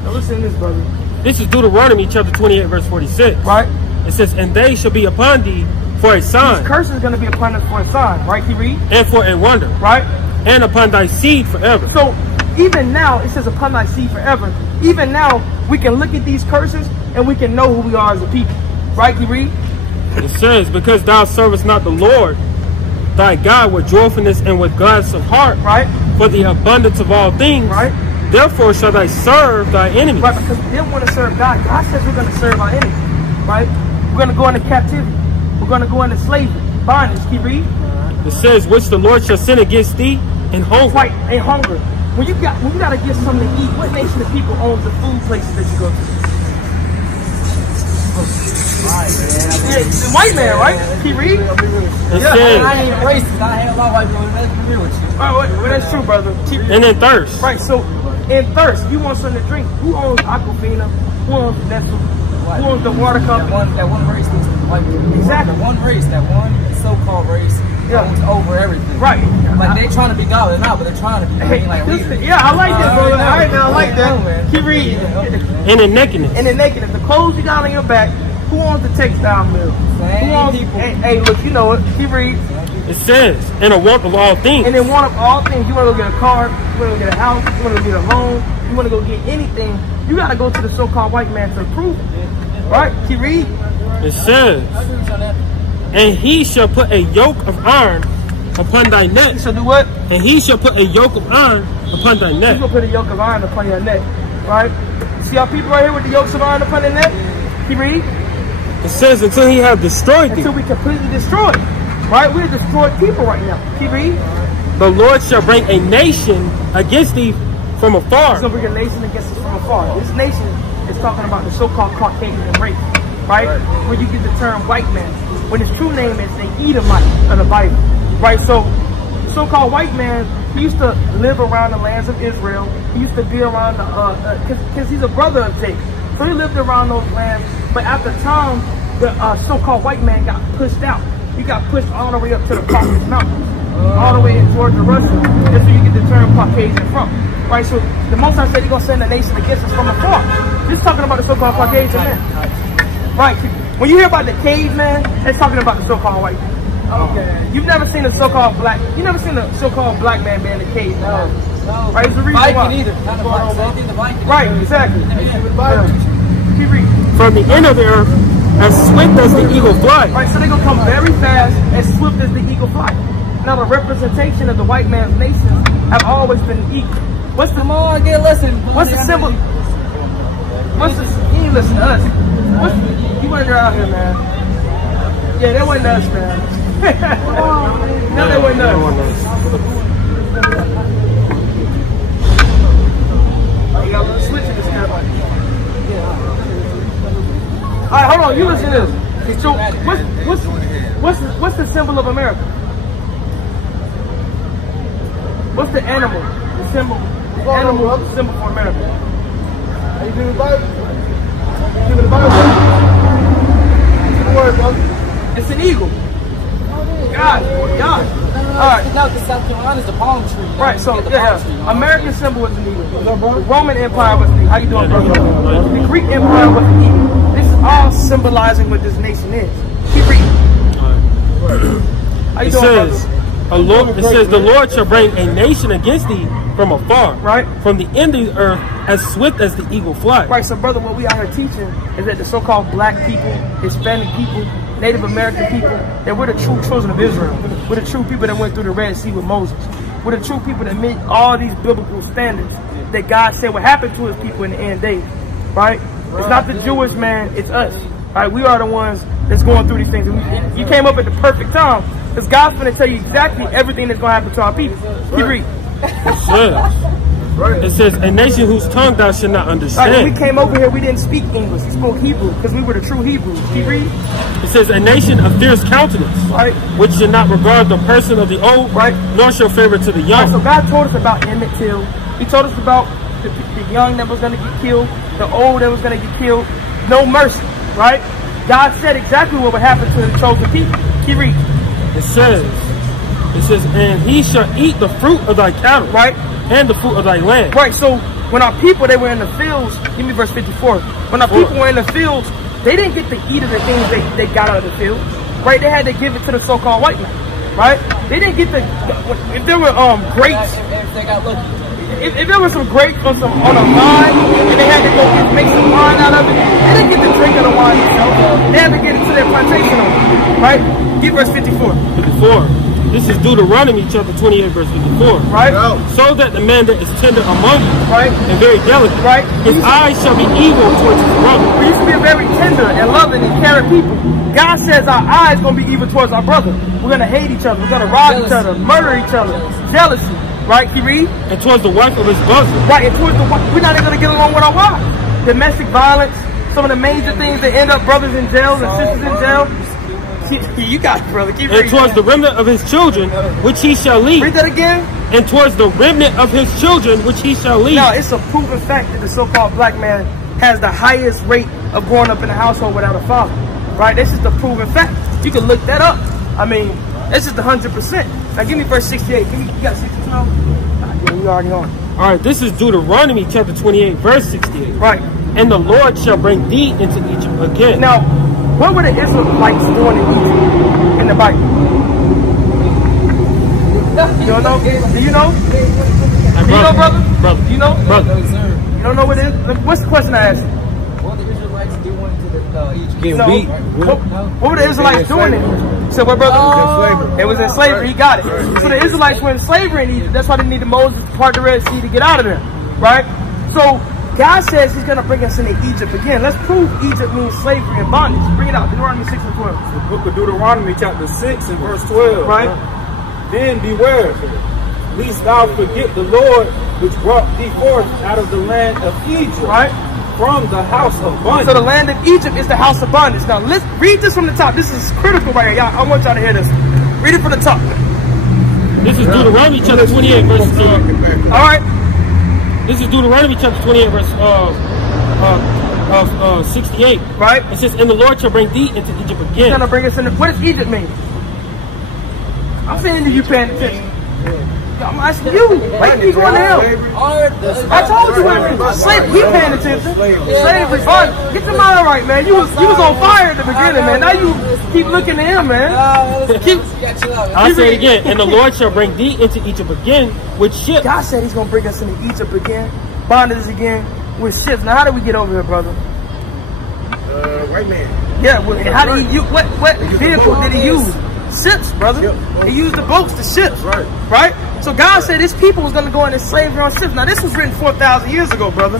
Now listen to this, brother. This is Deuteronomy chapter 28, verse 46. Right. It says, and they shall be upon thee for a sign. This curse is going to be upon us for a sign. Right, you read? And for a wonder. Right. And upon thy seed forever. So even now, it says upon thy seed forever. Even now, we can look at these curses and we can know who we are as a people. Right, you read? It says, because thou servest not the Lord thy God with joyfulness and with gladness of heart, right, for the abundance of all things, right, therefore shall thy serve thy enemies. Right, because we didn't want to serve God. God says we're going to serve our enemies, right? We're going to go into captivity. We're going to go into slavery, bondage. Keep reading. It says, which the Lord shall send against thee in hunger. Right, in hunger. When you got to get something to eat, what nation of people owns the food places that you go to? Yeah, the white man, right? Keep reading. It says, I ain't racist. I have my white people nothing to do with you. Well, that's true, brother. And in thirst. Right, so in thirst, you want something to drink. Who owns Aquafina? Who owns Nestle? Who owns the water company? That one race needs to be white people. Exactly. That one race, that one so-called race, owns over everything. Right. Like they're trying to be God, they're not, but they're trying to be. Hey, like yeah, I like that, brother. All right, now I like that. Keep reading. And in nakedness. And in nakedness, the clothes you got on your back. Who owns the textile mill? Who owns people? Hey, look, you know it. Keep reading. It says, in a want of all things. And in want of all things, you want to go get a car, you want to go get a house, you want to go get a loan, you want to go get anything, you got to go to the so-called white man to approve it. Right? Keep reading. It says, and he shall put a yoke of iron upon thy neck. He shall do what? And he shall put a yoke of iron upon thy neck. He's going to put a yoke of iron upon your neck. Right? See our people right here with the yokes of iron upon their neck? Keep reading. It says, until he have destroyed thee. Until we completely destroy. Right? We're destroyed people right now. Keep reading. The Lord shall bring a nation against thee from afar. He's going to bring a nation against us from afar. This nation is talking about the so-called Caucasian race. Right? Where you get the term white man. When his true name is the Edomite of the Bible. Right? So, the so-called white man, he used to live around the lands of Israel. He used to be around the, because he's a brother of Jacob. So he lived around those lands. But at the time, the so-called white man got pushed out. He got pushed all the way up to the Caucasus Mountains. All the way in Georgia, Russia. That's where you get the term Caucasian from. Right? So the Most High said he's going to send a nation against us from afar. This is talking about the so-called Caucasian man. Right? When you hear about the caveman, it's talking about the so-called white man. Okay. You've never seen a so-called black, you never seen a so-called black man be in a cave. No. Right? It's the reason Viking why. either. Kind of like same thing the Viking. Right, exactly. Keep reading. From the end of the earth, as swift as the eagle flies. Right, so they're going to come very fast, as swift as the eagle flies. Now, the representation of the white man's nations have always been equal. What's the, come on, get listen. What's the symbol? What's the, you ain't listen to us. What's, you want to go out here, man. Yeah, that wasn't us, man. No, that wasn't us. You got a little switch in this kind of all right, hold on. You listen to this. So, what's the symbol of America? What's the animal? The symbol. The animal symbol for America. Give me the Bible. Give the word, brother. It's an eagle. God. All right. No, because South Carolina is the palm tree. Right, so yeah. American symbol was an eagle. The Roman Empire was an eagle. How you doing, brother? The Greek Empire was an eagle. This is all symbolizing what this nation is. Keep reading. How you doing, brother? It says the Lord shall bring a nation against thee from afar, right? From the end of the earth, as swift as the eagle flies. Right, so brother, what we out here teaching is that the so-called black people, Hispanic people, Native American people, that we're the true children of Israel. We're the true people that went through the Red Sea with Moses. We're the true people that meet all these biblical standards that God said would happen to his people in the end days, right? It's not the Jewish man, it's us, right? We are the ones that's going through these things. You came up at the perfect time, because God's going to tell you exactly everything that's going to happen to our people. Keep reading. It says, a nation whose tongue thou shalt not understand. Right, when we came over here, we didn't speak English. We spoke Hebrew, because we were the true Hebrews. Keep reading. It says, a nation of fierce countenance, right, which should not regard the person of the old, right, nor show favor to the young. Right, so God told us about Emmett Till. He told us about the young that was going to get killed, the old that was going to get killed. No mercy, right? God said exactly what would happen to the chosen people. Keep reading. It says, and he shall eat the fruit of thy cattle, right, and the fruit of thy land. Right, so when our people, they were in the fields, give me verse 54. When our people were in the fields, they didn't get to eat of the things they got out of the field, right? They had to give it to the so-called white man, right? They didn't get the, if there were grapes, if they got lucky. If there was some grapes on a vine, and they had to go make some wine out of it, they didn't get to drink of the wine themselves. They had to get it to their plantation owner, right? Give verse 54. 54. This is Deuteronomy chapter 28, verse 54. Right. So that the man that is tender among you, right, and very delicate, right, his eyes shall be evil towards his brother. We used to be very tender and loving and caring people. God says our eyes gonna be evil towards our brother. We're gonna hate each other. We're gonna rob each other, murder each other, jealousy. Right, can you read? And towards the wife of his bosom. Right, and towards the wife. We're not even gonna get along with our wives. Domestic violence, some of the major things that end up brothers in jail and sisters in jail. You got it, brother. Keep reading. And towards the remnant of his children, which he shall lead. Read that again. And towards the remnant of his children, which he shall lead. Now, it's a proven fact that the so-called black man has the highest rate of growing up in a household without a father. Right? This is the proven fact. You can look that up. I mean, this is the 100%. Now, give me verse 68. You got 62? Yeah, we already on. All right, this is Deuteronomy chapter 28, verse 68. Right. And the Lord shall bring thee into Egypt again. Now, what were the Israelites doing in Egypt in the Bible? You don't know? Do you know? Do you know, brother? Do you know? Brother. You don't know what it is? What's the question I asked you? What the Israelites doing to the Egypt? No. What were the Israelites doing in Egypt? So what, brother? It was in slavery. He got it. So the Israelites were in slavery in Egypt. That's why they needed Moses to part the Red Sea to get out of there. Right? So God says he's going to bring us into Egypt again. Let's prove Egypt means slavery and bondage. Bring it out. Deuteronomy 6 and 12. The book of Deuteronomy chapter 6 and verse 12. Right. Then beware, lest thou forget the Lord which brought thee forth out of the land of Egypt. Right. From the house of bondage. So the land of Egypt is the house of bondage. Now let's read this from the top. This is critical right here. Y'all, I want y'all to hear this. Read it from the top. This is Deuteronomy chapter 28, verse 2. All right. This is Deuteronomy chapter 28, verse 68. Right. It says, and the Lord shall bring thee into Egypt again. He's gonna bring us into. What does Egypt mean? I'm saying to you, paying attention. I'm asking you. Why you going to hell? I told you what it means. Slavery. He paying attention. Slavery. Get your mind right, man. You was on fire at the beginning, man. Now you keep looking at him, man. I'll say it again. And the Lord shall bring thee into Egypt again with ships. God said he's going to bring us into Egypt again, bondage again, with ships. Now, how did we get over here, brother? White man. Yeah, how did he use, what vehicle did he use? Ships, brother. He used the boats, the ships. Right? So God said his people was going to go into slavery on ships. Now, this was written 4,000 years ago, brother.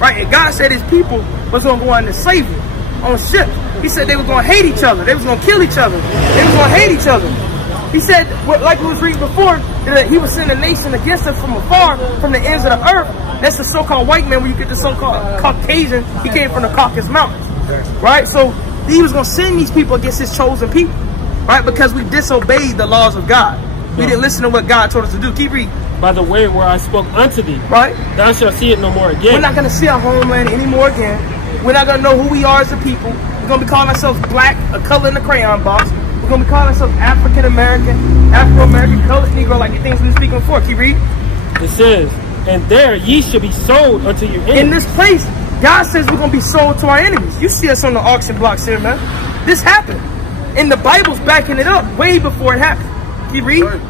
Right? And God said his people was going to go into slavery on ships. He said they were going to hate each other. They was going to kill each other. They was going to hate each other. He said, like we was reading before, that he was sending a nation against us from afar, from the ends of the earth. That's the so-called white man. When you get the so-called Caucasian, he came from the Caucasus Mountains. Right? So he was going to send these people against his chosen people. Right? Because we disobeyed the laws of God. We didn't listen to what God told us to do. Keep reading. By the way where I spoke unto thee, right? Thou shalt see it no more again. We're not going to see our homeland anymore again. We're not gonna know who we are as a people. We're gonna be calling ourselves black, a color in the crayon box. We're gonna be calling ourselves African American, Afro American, colored Negro, like the things we were speaking before. Keep reading. It says, and there ye shall be sold unto your enemies. In this place, God says we're gonna be sold to our enemies. You see us on the auction blocks here, man. This happened. And the Bible's backing it up way before it happened. Keep reading.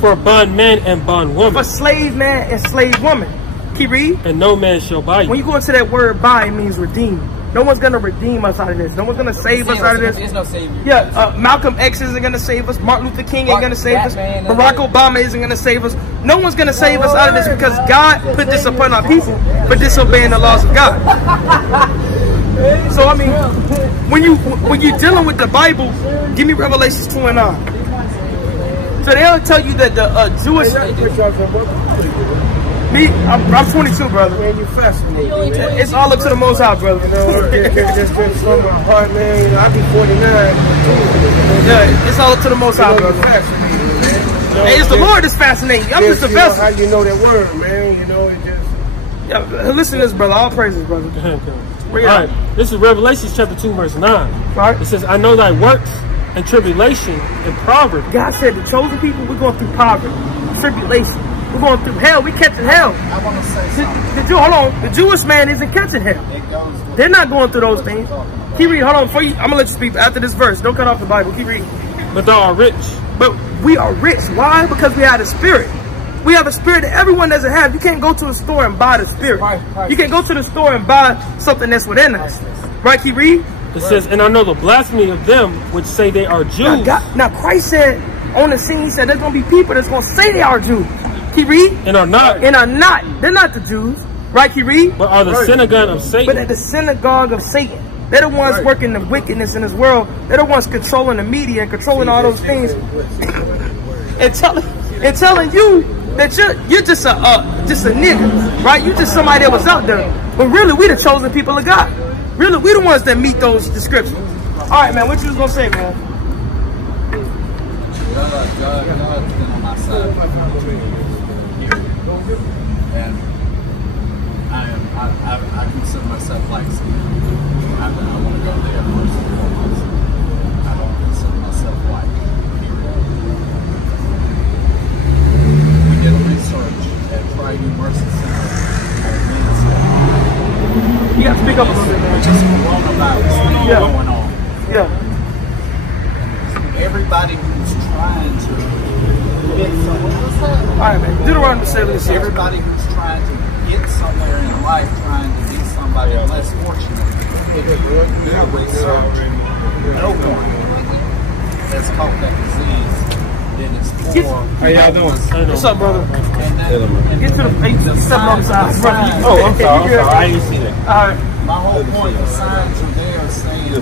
For bondman and bondwoman. For slave man and slave woman. Keep reading. And no man shall buy you. When you go into that word buy, it means redeem. No one's going to redeem us out of this. No one's going to save us out of this. There's no savior. Yeah, Malcolm X isn't going to save us. Martin Luther King ain't going to save us. Barack Obama isn't going to save us. No one's going to save us out of this because God put this upon our people for disobeying the laws of God. So, I mean, when you're dealing with the Bible, give me Revelations 2 and 9. So they'll tell you that the Jewish... Me, I'm 22, brother. Man, you fascinating. It's all up to the Most High, brother. That's been from my heart, man. You know, I'll be 49. Yeah, it's all up to the Most High, brother. Hey, it's the Lord that's fascinating. I'm just a vessel. How you know that word, man? You know, it just... Yeah, listen to this, brother. All praises, brother. All right, this is Revelation chapter 2, verse 9. Right. It says, I know thy works and tribulation and poverty. God said the chosen people, we're going through poverty, tribulation. We're going through hell. We catching hell. I want to say something. Hold on. The Jewish man isn't catching hell. They're not going through those things. Keep reading. Hold on. Before you, I'm going to let you speak after this verse. Don't cut off the Bible. Keep reading. But thou art rich. But we are rich. Why? Because we have the Spirit. We have a spirit that everyone doesn't have. You can't go to a store and buy the Spirit. You can't go to the store and buy something that's within us. Right? Keep reading. It says, and I know the blasphemy of them which say they are Jews. Now Christ said on the scene, he said there's going to be people that's going to say they are Jews. Keep reading. And are not. And are not. They're not the Jews. Right? Keep reading. But are the synagogue of Satan. But they're the synagogue of Satan. They're the ones working the wickedness in this world. They're the ones controlling the media and controlling all those things. and telling you that you're just a nigga. Right? You're just somebody that was out there. But really, we the chosen people of God. Really, we the ones that meet those descriptions. All right, man. What you was gonna say, man? God's been on my side, and I consider myself like I want to go there first and foremost. I don't consider myself white. We did a research at Pride Mercy Center on Wednesday. You got to speak up a little bit, man. Which is coronavirus going on. Yeah. Everybody who's trying to get somewhere. All right, man. Deuteronomy 76. Everybody who's trying to get somewhere in life, trying to be somebody less fortunate. If you do research, no one has caught that disease. Then it's for. How y'all doing? What's up, brother? Get to the step on the side. Oh, I'm sorry. I didn't see that. All right. My whole point, the signs are there saying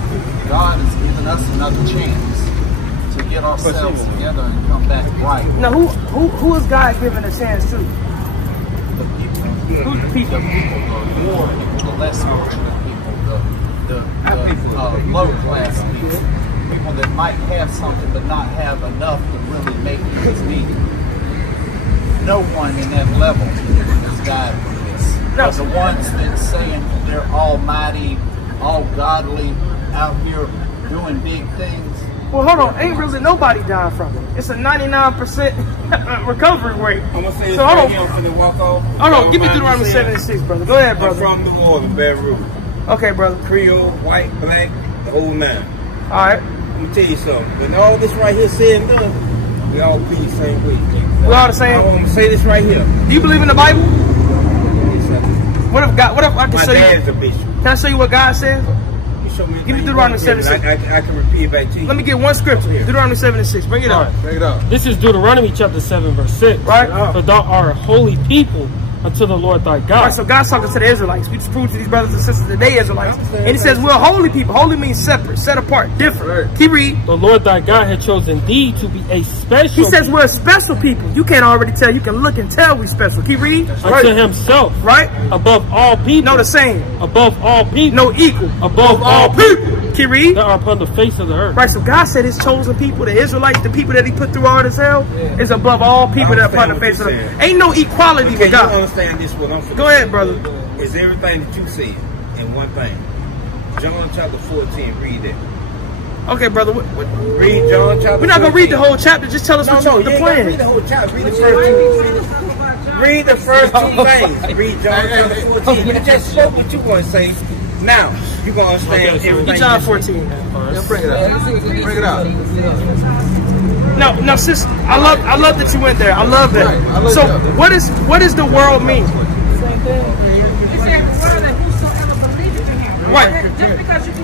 God has given us another chance to get ourselves together and come back right. Now, who is God giving a chance to? The people. Who's the people? The poor people, the less fortunate people, the low-class people. People that might have something but not have enough to really make ends meet. No one in that level has died from this. But the ones that saying they're almighty, all godly, out here doing big things. Well, hold on. Ain't really nobody dying from it. It's a 99% recovery rate. I'm going to say so hold on. Here, I'm walk off. Hold on. Give me Deuteronomy 76, brother. Go ahead, brother. I'm from New Orleans, Baton Rouge. Okay, brother. Creole, white, black, the whole nine. All right. Let me tell you something. When all this right here said and done, we all be the same way. We all the same? I'm going to say this right here. Do you believe in the Bible? What if I can My show dad's you? a bishop. Can I show you what God says? Give me Deuteronomy 76. I can repeat it back to you. Let me get one scripture here. Deuteronomy 76. Bring it up. Bring it up. This is Deuteronomy chapter 7, verse 6. Right. For thou art a holy people unto the Lord thy God. All right, so God's talking to the Israelites. We just proved to these brothers and sisters that they Israelites. And he says, we're holy people. Holy means separate, set apart, different. Keep reading. The Lord thy God had chosen thee to be a special He says we're a special people. You can't already tell. You can look and tell we special. Keep reading. Unto himself. Right. Above all people. No, the same. Above all people. No, equal. Above all people. Keep reading. That are upon the face of the earth. Right, so God said his chosen people, the Israelites, the people that he put through all this hell, is above all people that are upon the face of the earth. Ain't no equality with God. You understand this? What I'm saying? Go ahead, brother. Is everything that you said in one thing. John chapter 14. Read that. Okay, brother. Read John chapter 14. We're not going to read the whole chapter. Just tell us what the plan. Read the whole chapter. Read the first two. Read the first 2 things. Read John chapter 14. You just spoke what you want to say. Now, you're going to understand everything. John 14. Yeah, bring it out. Bring it out. No, sis, I love that you went there. I love that. Right, I love so that. what does the world mean? Right. Just because you can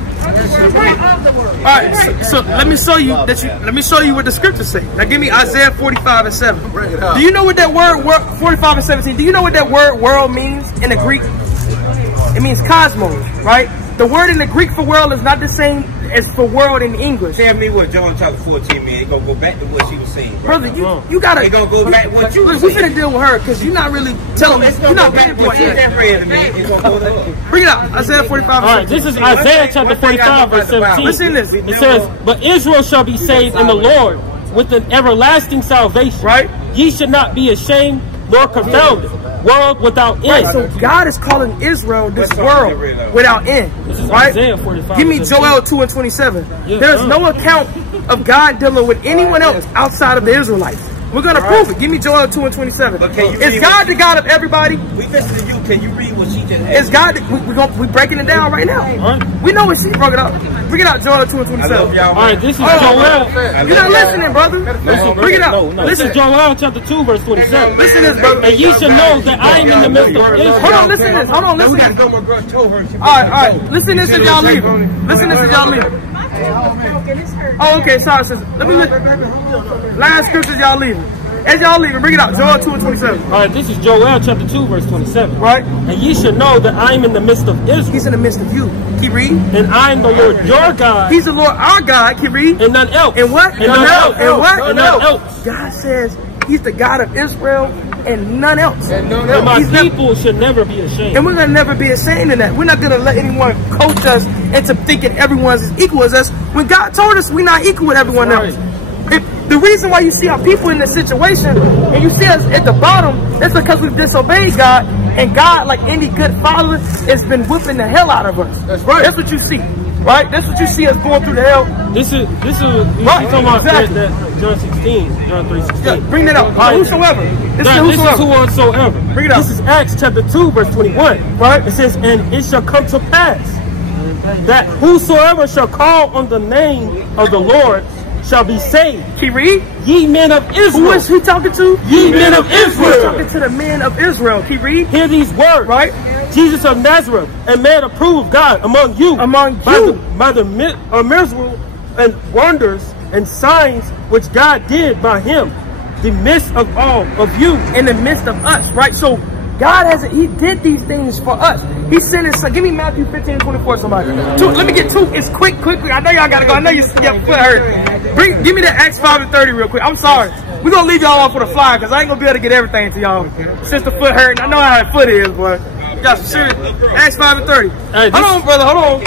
of the world. All right. So let me show you let me show you what the scriptures say. Now give me Isaiah 45:7. Bring it out. Do you know what that word 45:17? Do you know what that word world means in the Greek? It means cosmos, right? The word in the Greek for world is not the same as for world in English. Tell me what John chapter 14 means. It's going to go back to what she was saying. Brother, you gotta. It's going to go back to what you Look, we finna deal with her because you're not really telling me. You're not paying what you just read to me. It's going to go to her. Bring it out. Isaiah 45. All right, this is Isaiah chapter 45, verse 17. Listen to this. It says, "But Israel shall be saved in the Lord with an everlasting salvation. Right? Ye should not be ashamed nor confounded. World without end." Right, so God is calling Israel this world without end. This is Right? Isaiah 45. Give me Joel 2:27. Yes, There's sir. no account of God dealing with anyone else outside of the Israelites. We're gonna prove it. Give me Joel 2:27. Is God the God of everybody? We listen to you. Can you read what she just asked? Is God? We breaking it down right now. Right. We know what she broke it up. Bring it out, Joel 2:27. All right, this is Oh, Joel. You're not listening, brother. Bring it out. This Listen. is Joel chapter 2, verse 27. Listen to this, brother. And ye shall know that I am in the midst of Israel. Hold on, listen to this. Hold on, listen to this. All right. Listen to this as y'all leaving. Listen to this as y'all leaving. Oh, okay. Sorry, sister. Let me look. Last scriptures y'all leaving. As y'all leaving, bring it out. Joel 2:27. All right, this is Joel chapter 2, verse 27. Right? And ye shall know that I am in the midst of Israel. He's in the midst of you. Keep reading. And I am the Lord your God. He's the Lord our God. Keep reading. And none else. And what? And none else. And what? And none else. God says he's the God of Israel and none else. And my people should never be ashamed. And we're going to never be ashamed of that. We're not going to let anyone coach us into thinking everyone's as equal as us when God told us we're not equal with everyone else. The reason why you see our people in this situation and you see us at the bottom, that's because we've disobeyed God, and God, like any good father, has been whipping the hell out of us. That's right. That's what you see, right? That's what you see us going through the hell. This is right. You're talking about Exactly. that John 16, John 3:16. Yeah, bring that up. Right. Whosoever. This is whosoever. Bring it up. This is Acts chapter 2, verse 21. Right. It says, and it shall come to pass that whosoever shall call on the name of the Lord shall be saved. He read? Ye men of Israel. Who is he talking to? Ye men of Israel. He's talking to the men of Israel. He read? Hear these words. Right? Jesus of Nazareth, a man approved of God among you. By the miracles and wonders and signs which God did by him, the midst of all of you. In the midst of us, right? So God he did these things for us. He sent his son. Give me Matthew 15:24, somebody. Let me get two. It's quick. I know y'all gotta go. I know your foot hurt. Give me that Acts 5:30 real quick. I'm sorry. We're gonna leave y'all off with a flyer because I ain't gonna be able to get everything to y'all since the foot hurt. I know how the foot is, boy. You got some serious. Acts 5:30. Hey, hold on, brother. Hold on.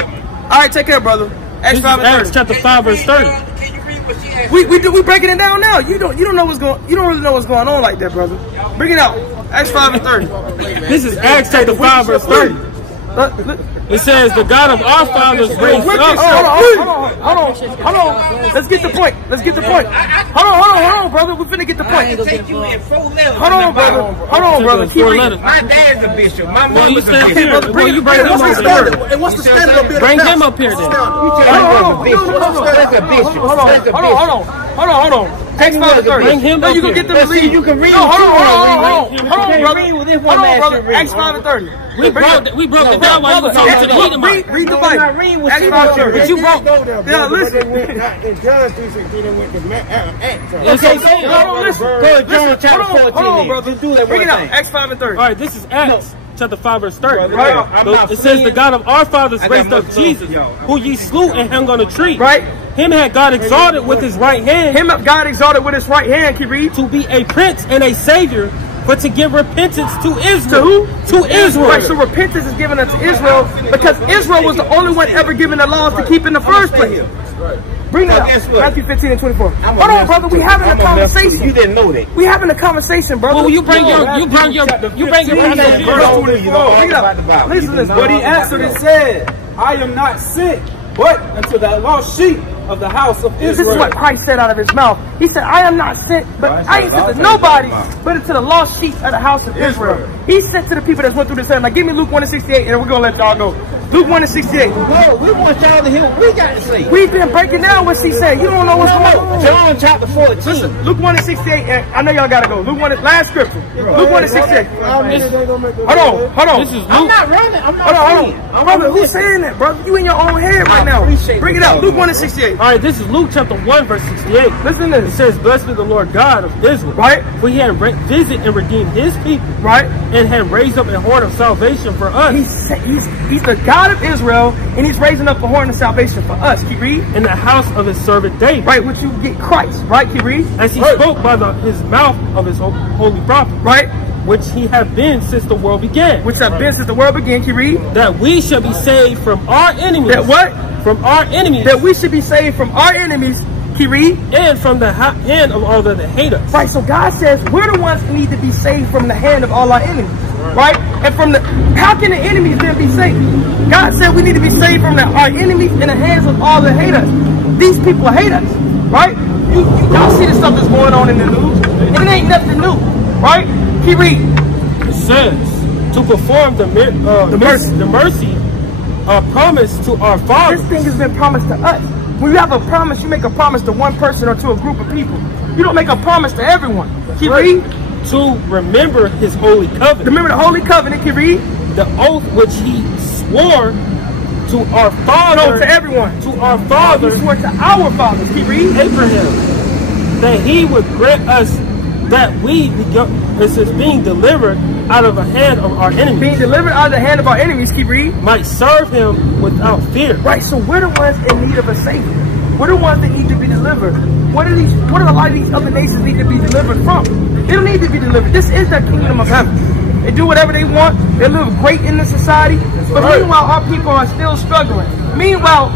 All right, take care, brother. Acts 5:30. Acts chapter 5, verse 30. We breaking it down now. You don't know what's going. You don't really know what's going on like that, brother. Bring it out. Acts 5:30. This is Acts chapter 5, verse 30. It says, the God of our fathers raised up. Hold on. Let's get the point. Hold on, brother. We're finna get the point. Hold on, brother. Keep reading. My dad's a bishop. My mother's a bishop. Brother, bring him up. And what's the standard of being a Bring him up here then. Hold on. Acts 5:30. Bring him up you can here. get them to read. You can read. No, hold on, brother. Hold on, brother. Acts 5:30. We broke it down while you were talking to the Edomite. Read the Bible. Acts 5:30. But you broke. Yeah, listen. Okay, Go to John chapter 14. Hold on, brother. Bring it out. Acts 5:30. All right, this is Acts chapter 5, verse 30. Right. It says, the God of our fathers raised up Jesus, who ye slew and hung on a tree. Right. Him had God exalted with his right hand. God exalted with his right hand. Can you read? To be a prince and a savior, but to give repentance to Israel. To who? To Israel. Right, so repentance is given unto Israel because Israel was the only one ever given the laws to keep in the first place. Bring that up. Matthew 15:24. Hold on, brother. We having a conversation. You didn't know that. We having a conversation, brother. Well, you bring your pastor here. Bring it up. Listen to this. But he answered and said, I am not sent but unto that lost sheep of the house of Israel. This is what Christ said out of his mouth. He said, I am not sent, but I ain't sent to nobody, but into the lost sheep of the house of Israel. He sent to the people that went through this. Like, give me Luke 1:68, and we're going to let y'all go. Luke 1:68. No, we want y'all to hear what we got to say. We've been breaking down what she said. You don't know what's going on. John chapter 14. Listen, Luke 1:68, and I know y'all got to go. Luke 1, last scripture. Luke 1:68. Hold on. This is Luke. I'm not running. I'm not Hold on. Brother, who's saying that, brother? You in your own head right now. Bring it out. Luke 1:68. All right, this is Luke chapter 1, verse 68. Listen to this. It says, blessed be the Lord God of Israel. Right. For he had visited and redeemed his people. Right. And had raised up a horn of salvation for us. He's the God of Israel, and he's raising up a horn of salvation for us. Keep reading. In the house of his servant David. Right, which you get Christ. Right, keep reading. As he spoke by his mouth of his holy prophet. Right. Which he have been since the world began. Which have been since the world began. Keep reading. That we shall be saved from our enemies. That what? From our enemies. That we should be saved from our enemies. Keep reading. And from the hand of all that hate us. Right, so God says we're the ones who need to be saved from the hand of all our enemies. Right? And from the, how can the enemies then be saved? God said we need to be saved from our enemies in the hands of all that hate us. These people hate us. Right? Y'all see the stuff that's going on in the news. And it ain't nothing new. Right? Keep reading. It says to perform the mercy promised to our fathers. This thing has been promised to us. When you have a promise, you make a promise to one person or to a group of people. You don't make a promise to everyone. Keep reading. To remember his holy covenant. Remember the holy covenant. Keep reading. The oath which he swore to our father. No, to everyone. To our father. He swore to our fathers. Keep reading. Abraham. That he would grant us that we, this is being delivered out of the hand of our enemies. Being delivered out of the hand of our enemies, keep reading. Might serve him without fear. Right, so we're the ones in need of a savior. We're the ones that need to be delivered. What do a lot of these other nations need to be delivered from? They don't need to be delivered. This is the kingdom of heaven. They do whatever they want. They live great in this society. But meanwhile, our people are still struggling. Meanwhile,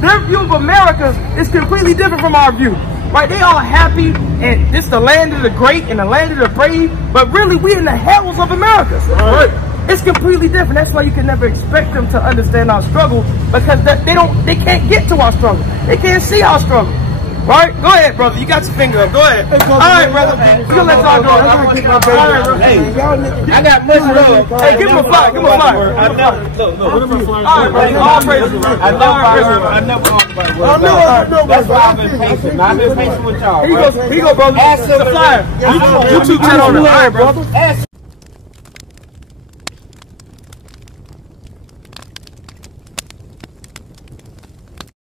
their view of America is completely different from our view. Right, they all happy, and this is the land of the great and the land of the brave, but really we in the hells of America. Right. It's completely different. That's why you can never expect them to understand our struggle, because they can't get to our struggle. They can't see our struggle. Right? Go ahead, brother. You got your finger up. Go ahead. All right, brother. We're gonna let y'all go. All right, bro. Hey, I got much love. Hey, give him a flyer. Give him a flyer. I never, look. All right, brother. All praises. I never talked about that's why I've been patient. I've been patient with y'all. Here you go, brother. Ask the flyer. YouTube channel. All right, brother.